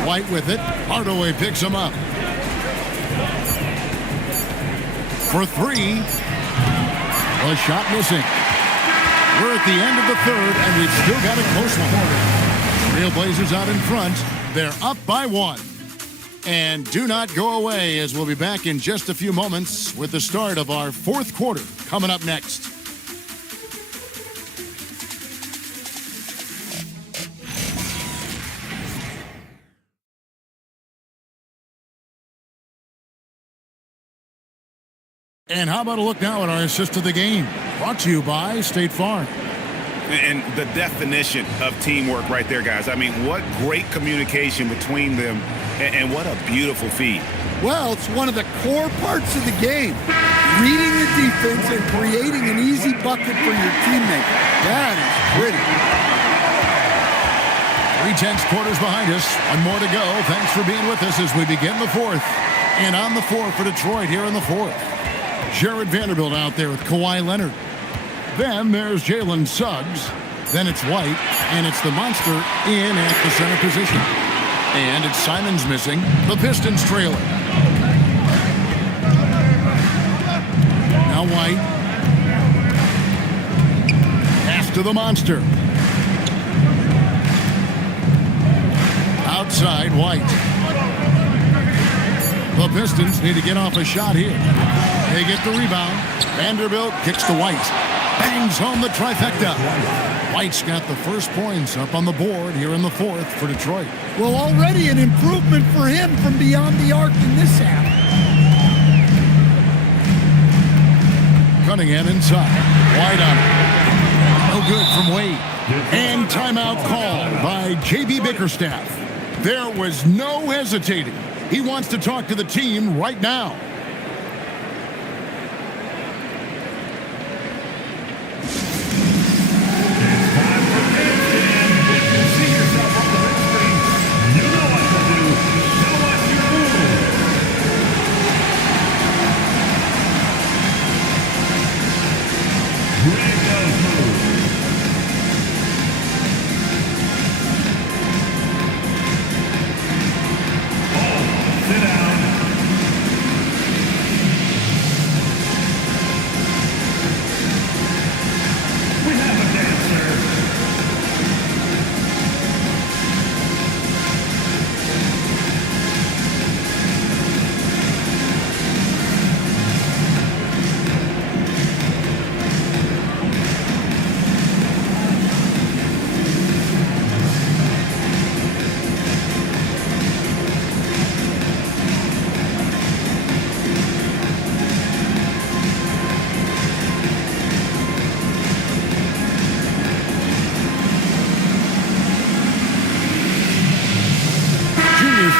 White with it. Hardaway picks him up. For 3. A shot missing. We're at the end of the 3rd, and we've still got a close one. Trailblazers out in front. They're up by 1. And do not go away, as we'll be back in just a few moments with the start of our 4th quarter coming up next. And how about a look now at our assist of the game? Brought to you by State Farm. And the definition of teamwork right there, guys. I mean, what great communication between them, and what a beautiful feed. Well, it's one of the core parts of the game. Reading the defense and creating an easy bucket for your teammate. That is pretty. 3 tense quarters behind us. One more to go. Thanks for being with us as we begin the fourth. And on the floor for Detroit here in the fourth. Jared Vanderbilt out there with Kawhi Leonard. Then there's Jalen Suggs. Then it's White. And it's the monster in at the center position. And it's Simons missing. The Pistons trailer. Now White. Pass to the monster. Outside, White. The Pistons need to get off a shot here. They get the rebound. Vanderbilt kicks to White. Bangs home the trifecta. White's got the first points up on the board here in the fourth for Detroit. Well, already an improvement for him from beyond the arc in this half. Cunningham inside. White on it. No good from Wade. And timeout called by J.B. Bickerstaff. There was no hesitating. He wants to talk to the team right now.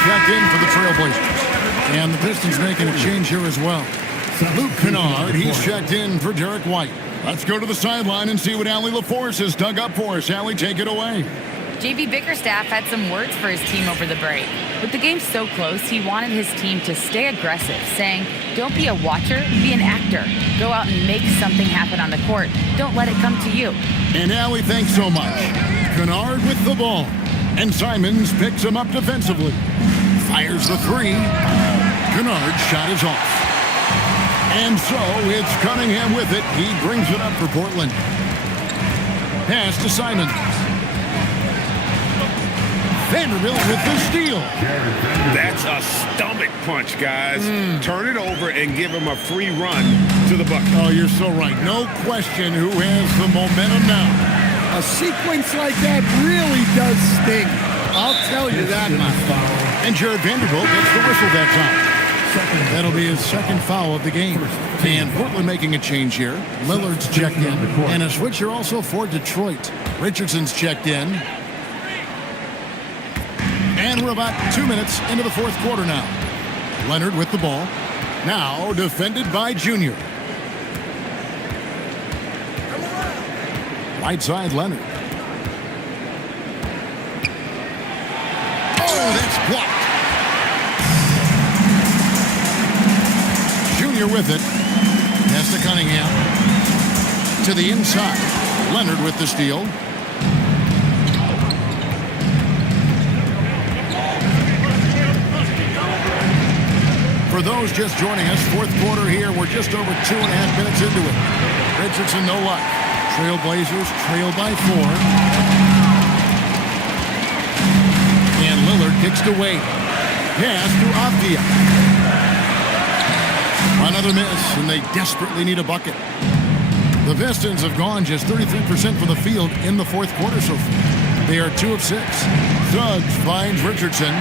Checked in for the Trailblazers. And the Pistons making a change here as well. Luke Kennard, he's checked in for Derek White. Let's go to the sideline and see what Allie LaForce has dug up for us. Allie, take it away. J.B. Bickerstaff had some words for his team over the break. With the game so close, he wanted his team to stay aggressive, saying, don't be a watcher, be an actor. Go out and make something happen on the court. Don't let it come to you. And Allie, thanks so much. Kennard with the ball. And Simons picks him up defensively. Fires the three. Kennard's shot is off. And so it's Cunningham with it. He brings it up for Portland. Pass to Simons. Vanderbilt with the steal. That's a stomach punch, guys. Turn it over and give him a free run to the bucket. Oh, you're so right. No question who has the momentum now. A sequence like that really does sting. I'll tell you that much. And Jared Vanderbilt gets the whistle that time. That'll be his second foul of the game. And Portland making a change here. Lillard's checked in. And a switcher also for Detroit. Richardson's checked in. And we're about 2 minutes into the fourth quarter now. Leonard with the ball. Now defended by Junior. Right side, Leonard. Oh, that's blocked. Junior with it. Pass to Cunningham. To the inside. Leonard with the steal. For those just joining us, fourth quarter here. We're just over 2.5 minutes into it. Richardson, no luck. Trailblazers trail by 4. And Lillard kicks to Wade. Pass to Avdia. Another miss, and they desperately need a bucket. The Pistons have gone just 33% from the field in the fourth quarter so far. They are 2 of 6. Suggs finds Richardson.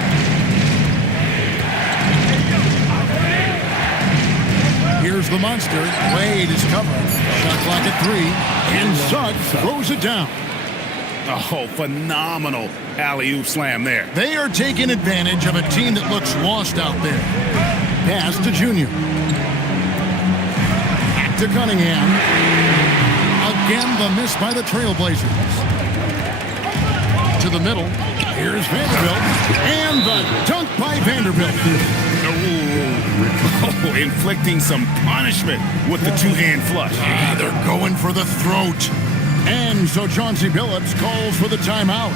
Here's the monster. Wade is covered. Shot clock at 3. And Suggs throws it down. Oh, phenomenal alley-oop slam there. They are taking advantage of a team that looks lost out there. Pass to Junior. Back to Cunningham. Again, the miss by the Trailblazers. To the middle. Here's Vanderbilt. And the dunk by Vanderbilt. Oh, inflicting some punishment with the two-hand flush. They're going for the throat. And so Chauncey Billups calls for the timeout.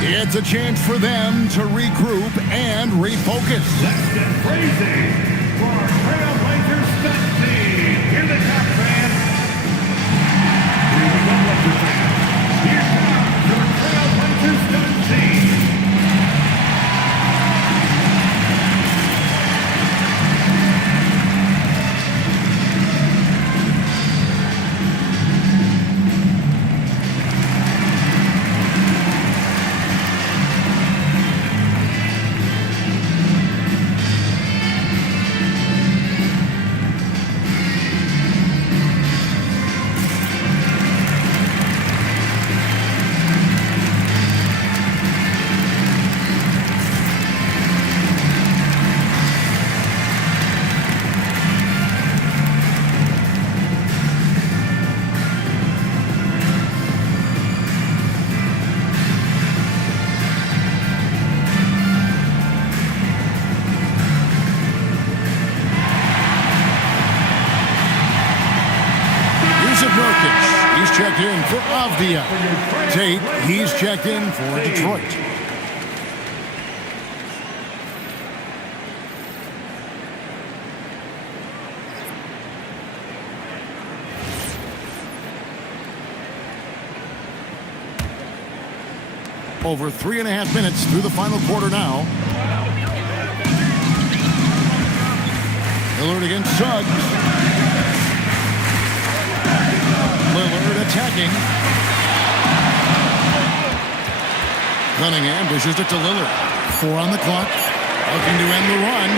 It's a chance for them to regroup and refocus. Let's get crazy for our Trailblazers stunt team. Here they come, fans. Here we go, Lakers fans. Here comes your Trailblazers stunt team. He's checked in for Avdia. Tate, he's checked in for Detroit. Over 3.5 minutes through the final quarter now. Lillard against Suggs. Lillard attacking. Cunningham dishes it to Lillard. 4 on the clock. Looking to end the run.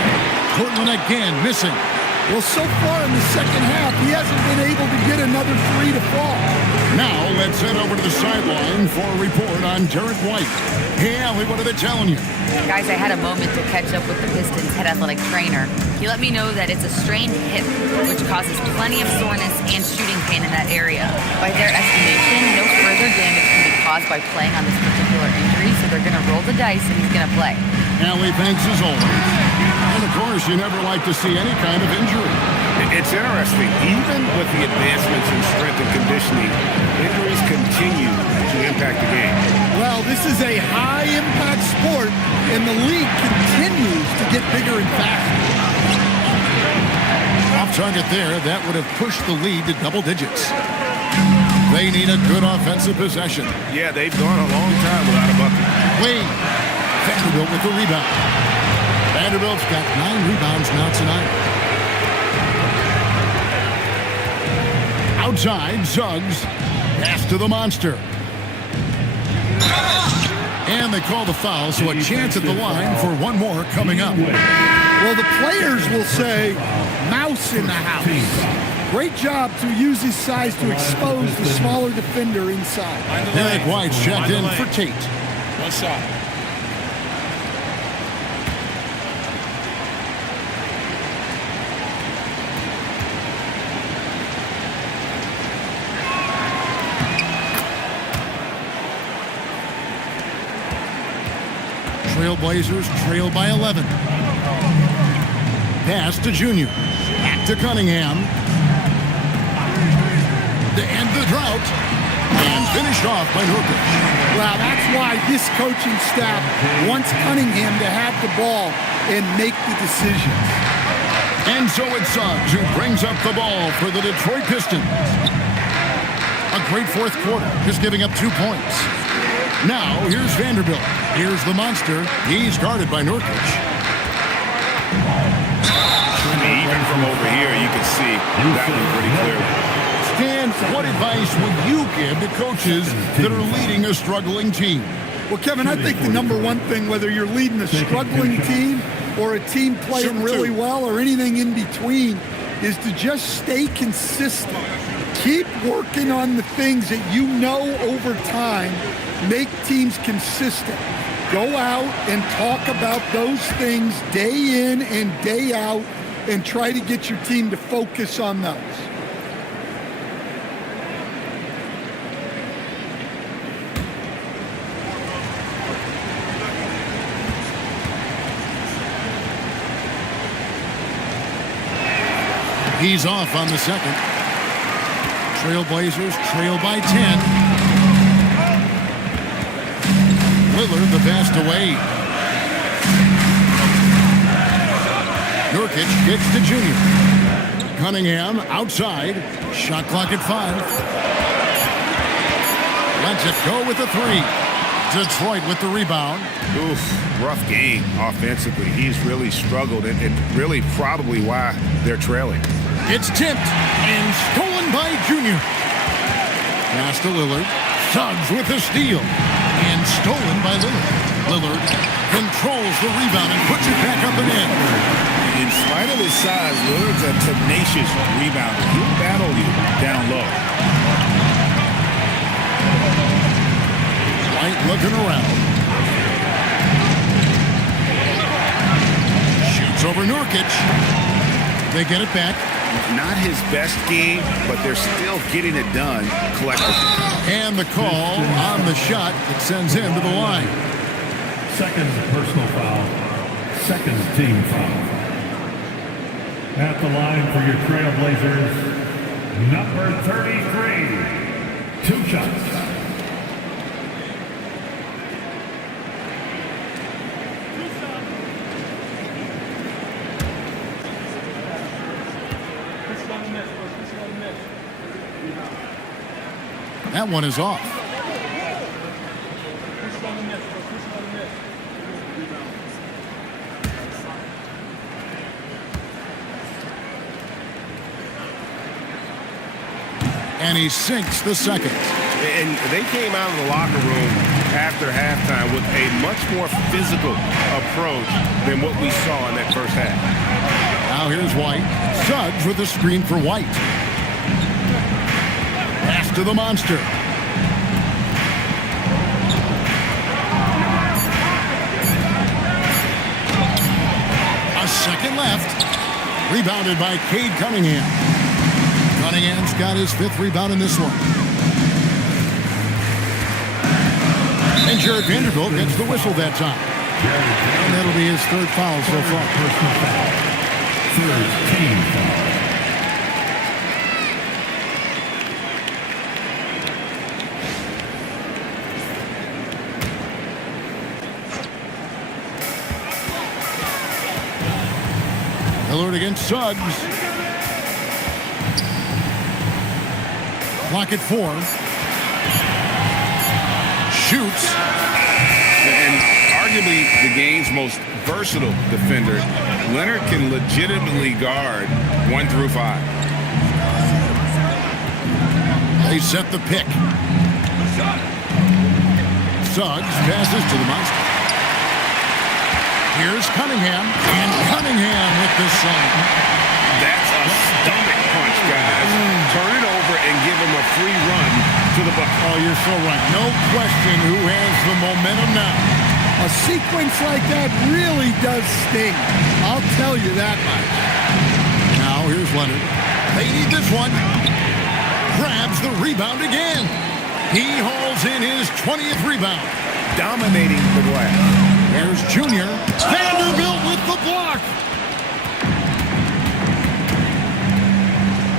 Portland again missing. Well, so far in the second half, he hasn't been able to get another 3 to fall. Now let's head over to the sideline for a report on Derek White. Hey, Allie, what are they telling you? Guys, I had a moment to catch up with the Pistons head athletic trainer. He let me know that it's a strained hip, which causes plenty of soreness and shooting pain in that area. By their estimation, no further damage can be caused by playing on this particular injury, so they're going to roll the dice and he's going to play. Allie, thanks as always. And of course, you never like to see any kind of injury. It's interesting. Even with the advancements in strength and conditioning, injuries continue to impact the game. Well, this is a high-impact sport, and the league continues to get bigger and faster. Off target there, that would have pushed the lead to double digits. They need a good offensive possession. Yeah, they've gone a long time without a bucket. Wade. Vanderbilt with the rebound. Vanderbilt's got 9 rebounds now tonight. Outside, Suggs. Pass to the monster. And they call the foul, so a chance at the line for one more coming up. Well, the players will say, mouse in the house. Great job to use his size to expose the smaller defender inside. Derek White's checked in for Tate. One shot. Trailblazers trail by 11. Pass to Junior. Back to Cunningham. To end the drought. And finished off by Nurkic. Well, that's why this coaching staff wants Cunningham to have the ball and make the decisions. And so it's Suggs who brings up the ball for the Detroit Pistons. A great fourth quarter, just giving up 2 points. Now, here's Vanderbilt. Here's the monster. He's guarded by Nurkic. Even from over here, you can see that one pretty clearly. Stan, what advice would you give to coaches that are leading a struggling team? Well, Kevin, I think the number one thing, whether you're leading a struggling team or a team playing really well or anything in between, is to just stay consistent. Keep working on the things that you know over time make teams consistent. Go out and talk about those things day in and day out and try to get your team to focus on those. He's off on the second. Trailblazers trail by 10. Lillard the pass away. Nurkic kicks to Junior. Cunningham outside. Shot clock at 5. Lets it go with the 3. Detroit with the rebound. Oof, rough game offensively. He's really struggled, and really probably why they're trailing. It's tipped and stolen by Junior. Pass to Lillard. Suggs with the steal. And stolen by Lillard. Lillard controls the rebound and puts it back up and in. In spite of his size, Lillard's a tenacious rebounder. He'll battle you down low. White looking around. Shoots over Nurkic. They get it back. Not his best game, but they're still getting it done collectively. And the call on the shot that sends him to the line. Second personal foul. Second team foul. At the line for your Trailblazers, number 33. 2 shots. That one is off. And he sinks the second. And they came out of the locker room after halftime with a much more physical approach than what we saw in that first half. Now here's White. Suggs with a screen for White. Pass to the monster. A second left. Rebounded by Cade Cunningham. Cunningham's got his 5th rebound in this one. And Jared Vanderbilt gets the whistle that time. And that'll be his 3rd foul so far. Personal foul. 3rd team foul. Lillard against Suggs. Clock at 4. Shoots. And arguably the game's most versatile defender, Leonard can legitimately guard 1 through 5. They set the pick. Suggs passes to the monster. Here's Cunningham, and Cunningham with the slam. That's a stomach punch, guys. Turn it over and give him a free run to the bucket. Oh, you're so right. No question who has the momentum now. A sequence like that really does sting. I'll tell you that much. Now here's Leonard. They need this one. Grabs the rebound again. He hauls in his 20th rebound. Dominating the glass. Here's Junior. Vanderbilt with the block.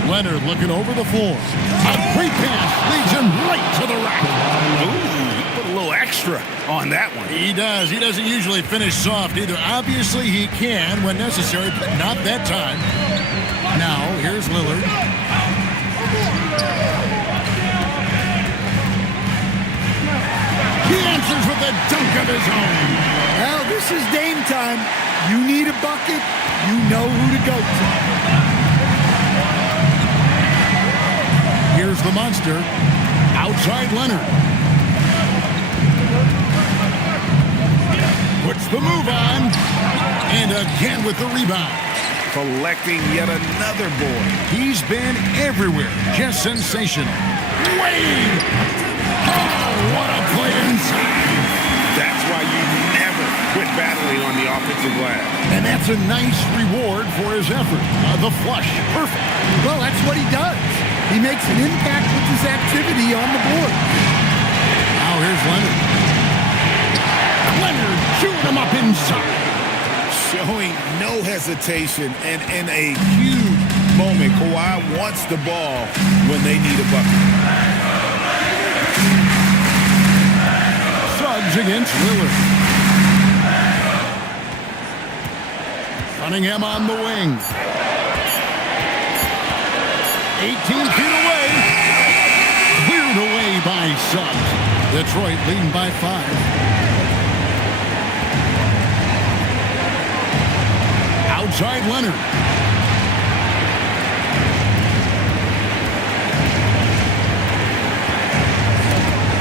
Leonard looking over the floor. A great pass leads him right to the rack. Ooh, he put a little extra on that one. He does. He doesn't usually finish soft either. Obviously, he can when necessary, but not that time. Now, here's Lillard. He answers with a dunk of his own. Well, this is Dame time. You need a bucket, you know who to go to. Here's the monster. Outside Leonard. Puts the move on. And again with the rebound. Collecting yet another board. He's been everywhere. Just sensational. Wade! Oh, what a play inside. That's why you never quit battling on the offensive glass. And that's a nice reward for his effort. The flush. Perfect. Well, that's what he does. He makes an impact with his activity on the board. Now here's Leonard. Leonard shooting him up inside. Showing no hesitation and in a huge moment, Kawhi wants the ball when they need a bucket. Suggs against Lillard. Cunningham on the wing. 18 feet away. Cleared away by Suggs. Detroit leading by 5. Outside Leonard.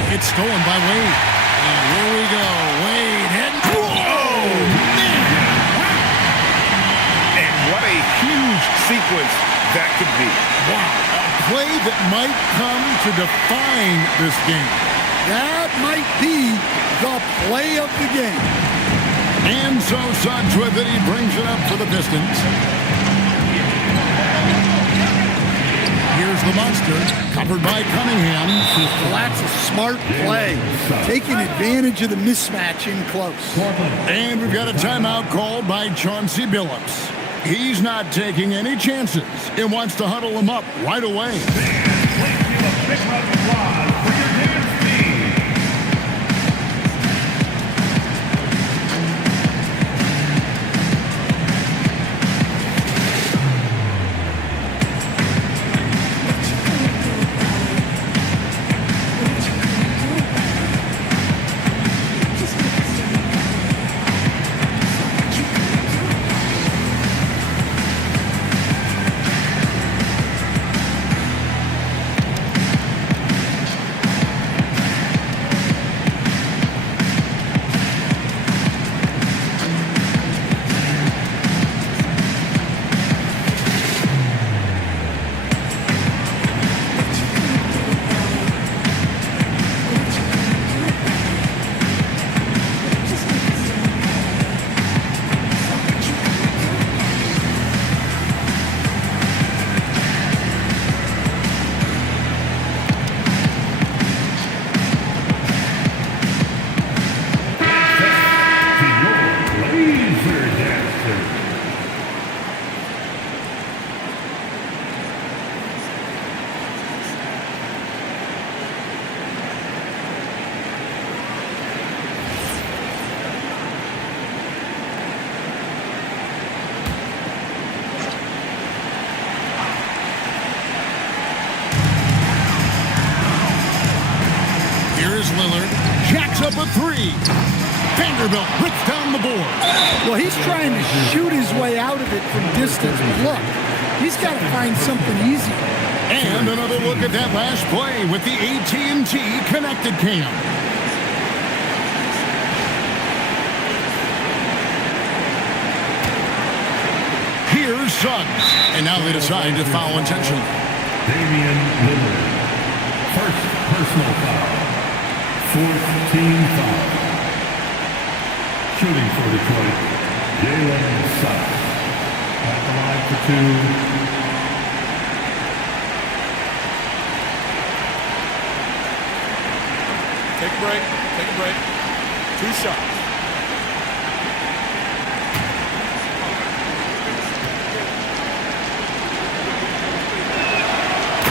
It's stolen by Wade. And here we go. Wade heading. Whoa, man. And what a huge sequence that could be. Wow. A play that might come to define this game. That might be the play of the game. And so Suggs with it. He brings it up for the Pistons. Here's the monster, covered by Cunningham. Well, that's a smart play, taking advantage of the mismatch in close. And we've got a timeout called by Chauncey Billups. He's not taking any chances and wants to huddle him up right away. Please give a big round of applause for your dance team. Lillard jacks up a 3. Vanderbilt rips down the board. Well, he's trying to shoot his way out of it from distance. But look, he's got to find something easy. And another look at that last play with the AT&T connected cam. Here's Suggs. And now they decide to foul intentionally. Damian Lillard. First personal foul. 4th team foul. Shooting for Detroit, Jalen Suggs. At the line for 2. Take a break. Take a break. 2 shots.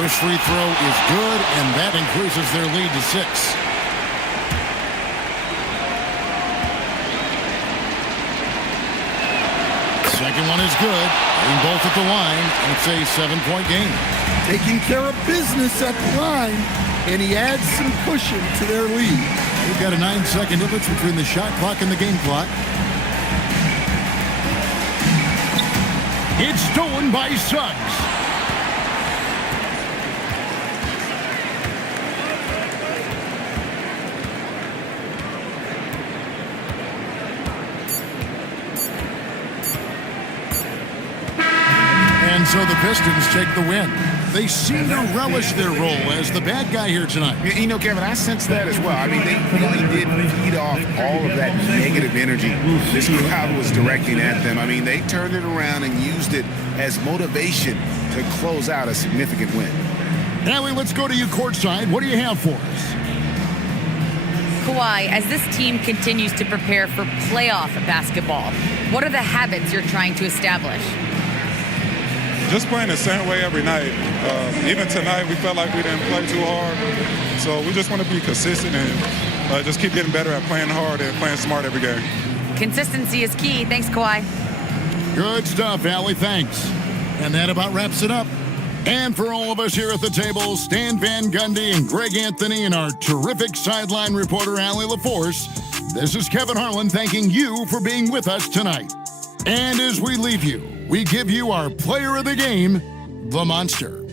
This free throw is good, and that increases their lead to 6. Second one is good. Hitting both at the line, and it's a 7-point game. Taking care of business at the line, and he adds some cushion to their lead. We've got a 9-second difference between the shot clock and the game clock. It's stolen by Suggs. And so the Pistons take the win. They seem to relish their role as the bad guy here tonight. You know, Kevin, I sense that as well. I mean, they really did feed off all of that negative energy this crowd was directing at them. I mean, they turned it around and used it as motivation to close out a significant win. Allie, let's go to you courtside. What do you have for us? Kawhi, as this team continues to prepare for playoff basketball, what are the habits you're trying to establish? just playing the same way every night. Even tonight, we felt like we didn't play too hard. So we just want to be consistent and just keep getting better at playing hard and playing smart every game. Consistency is key. Thanks, Kawhi. Good stuff, Allie. Thanks. And that about wraps it up. And for all of us here at the table, Stan Van Gundy and Greg Anthony and our terrific sideline reporter, Allie LaForce, this is Kevin Harlan thanking you for being with us tonight. And as we leave you, we give you our player of the game, the Monster.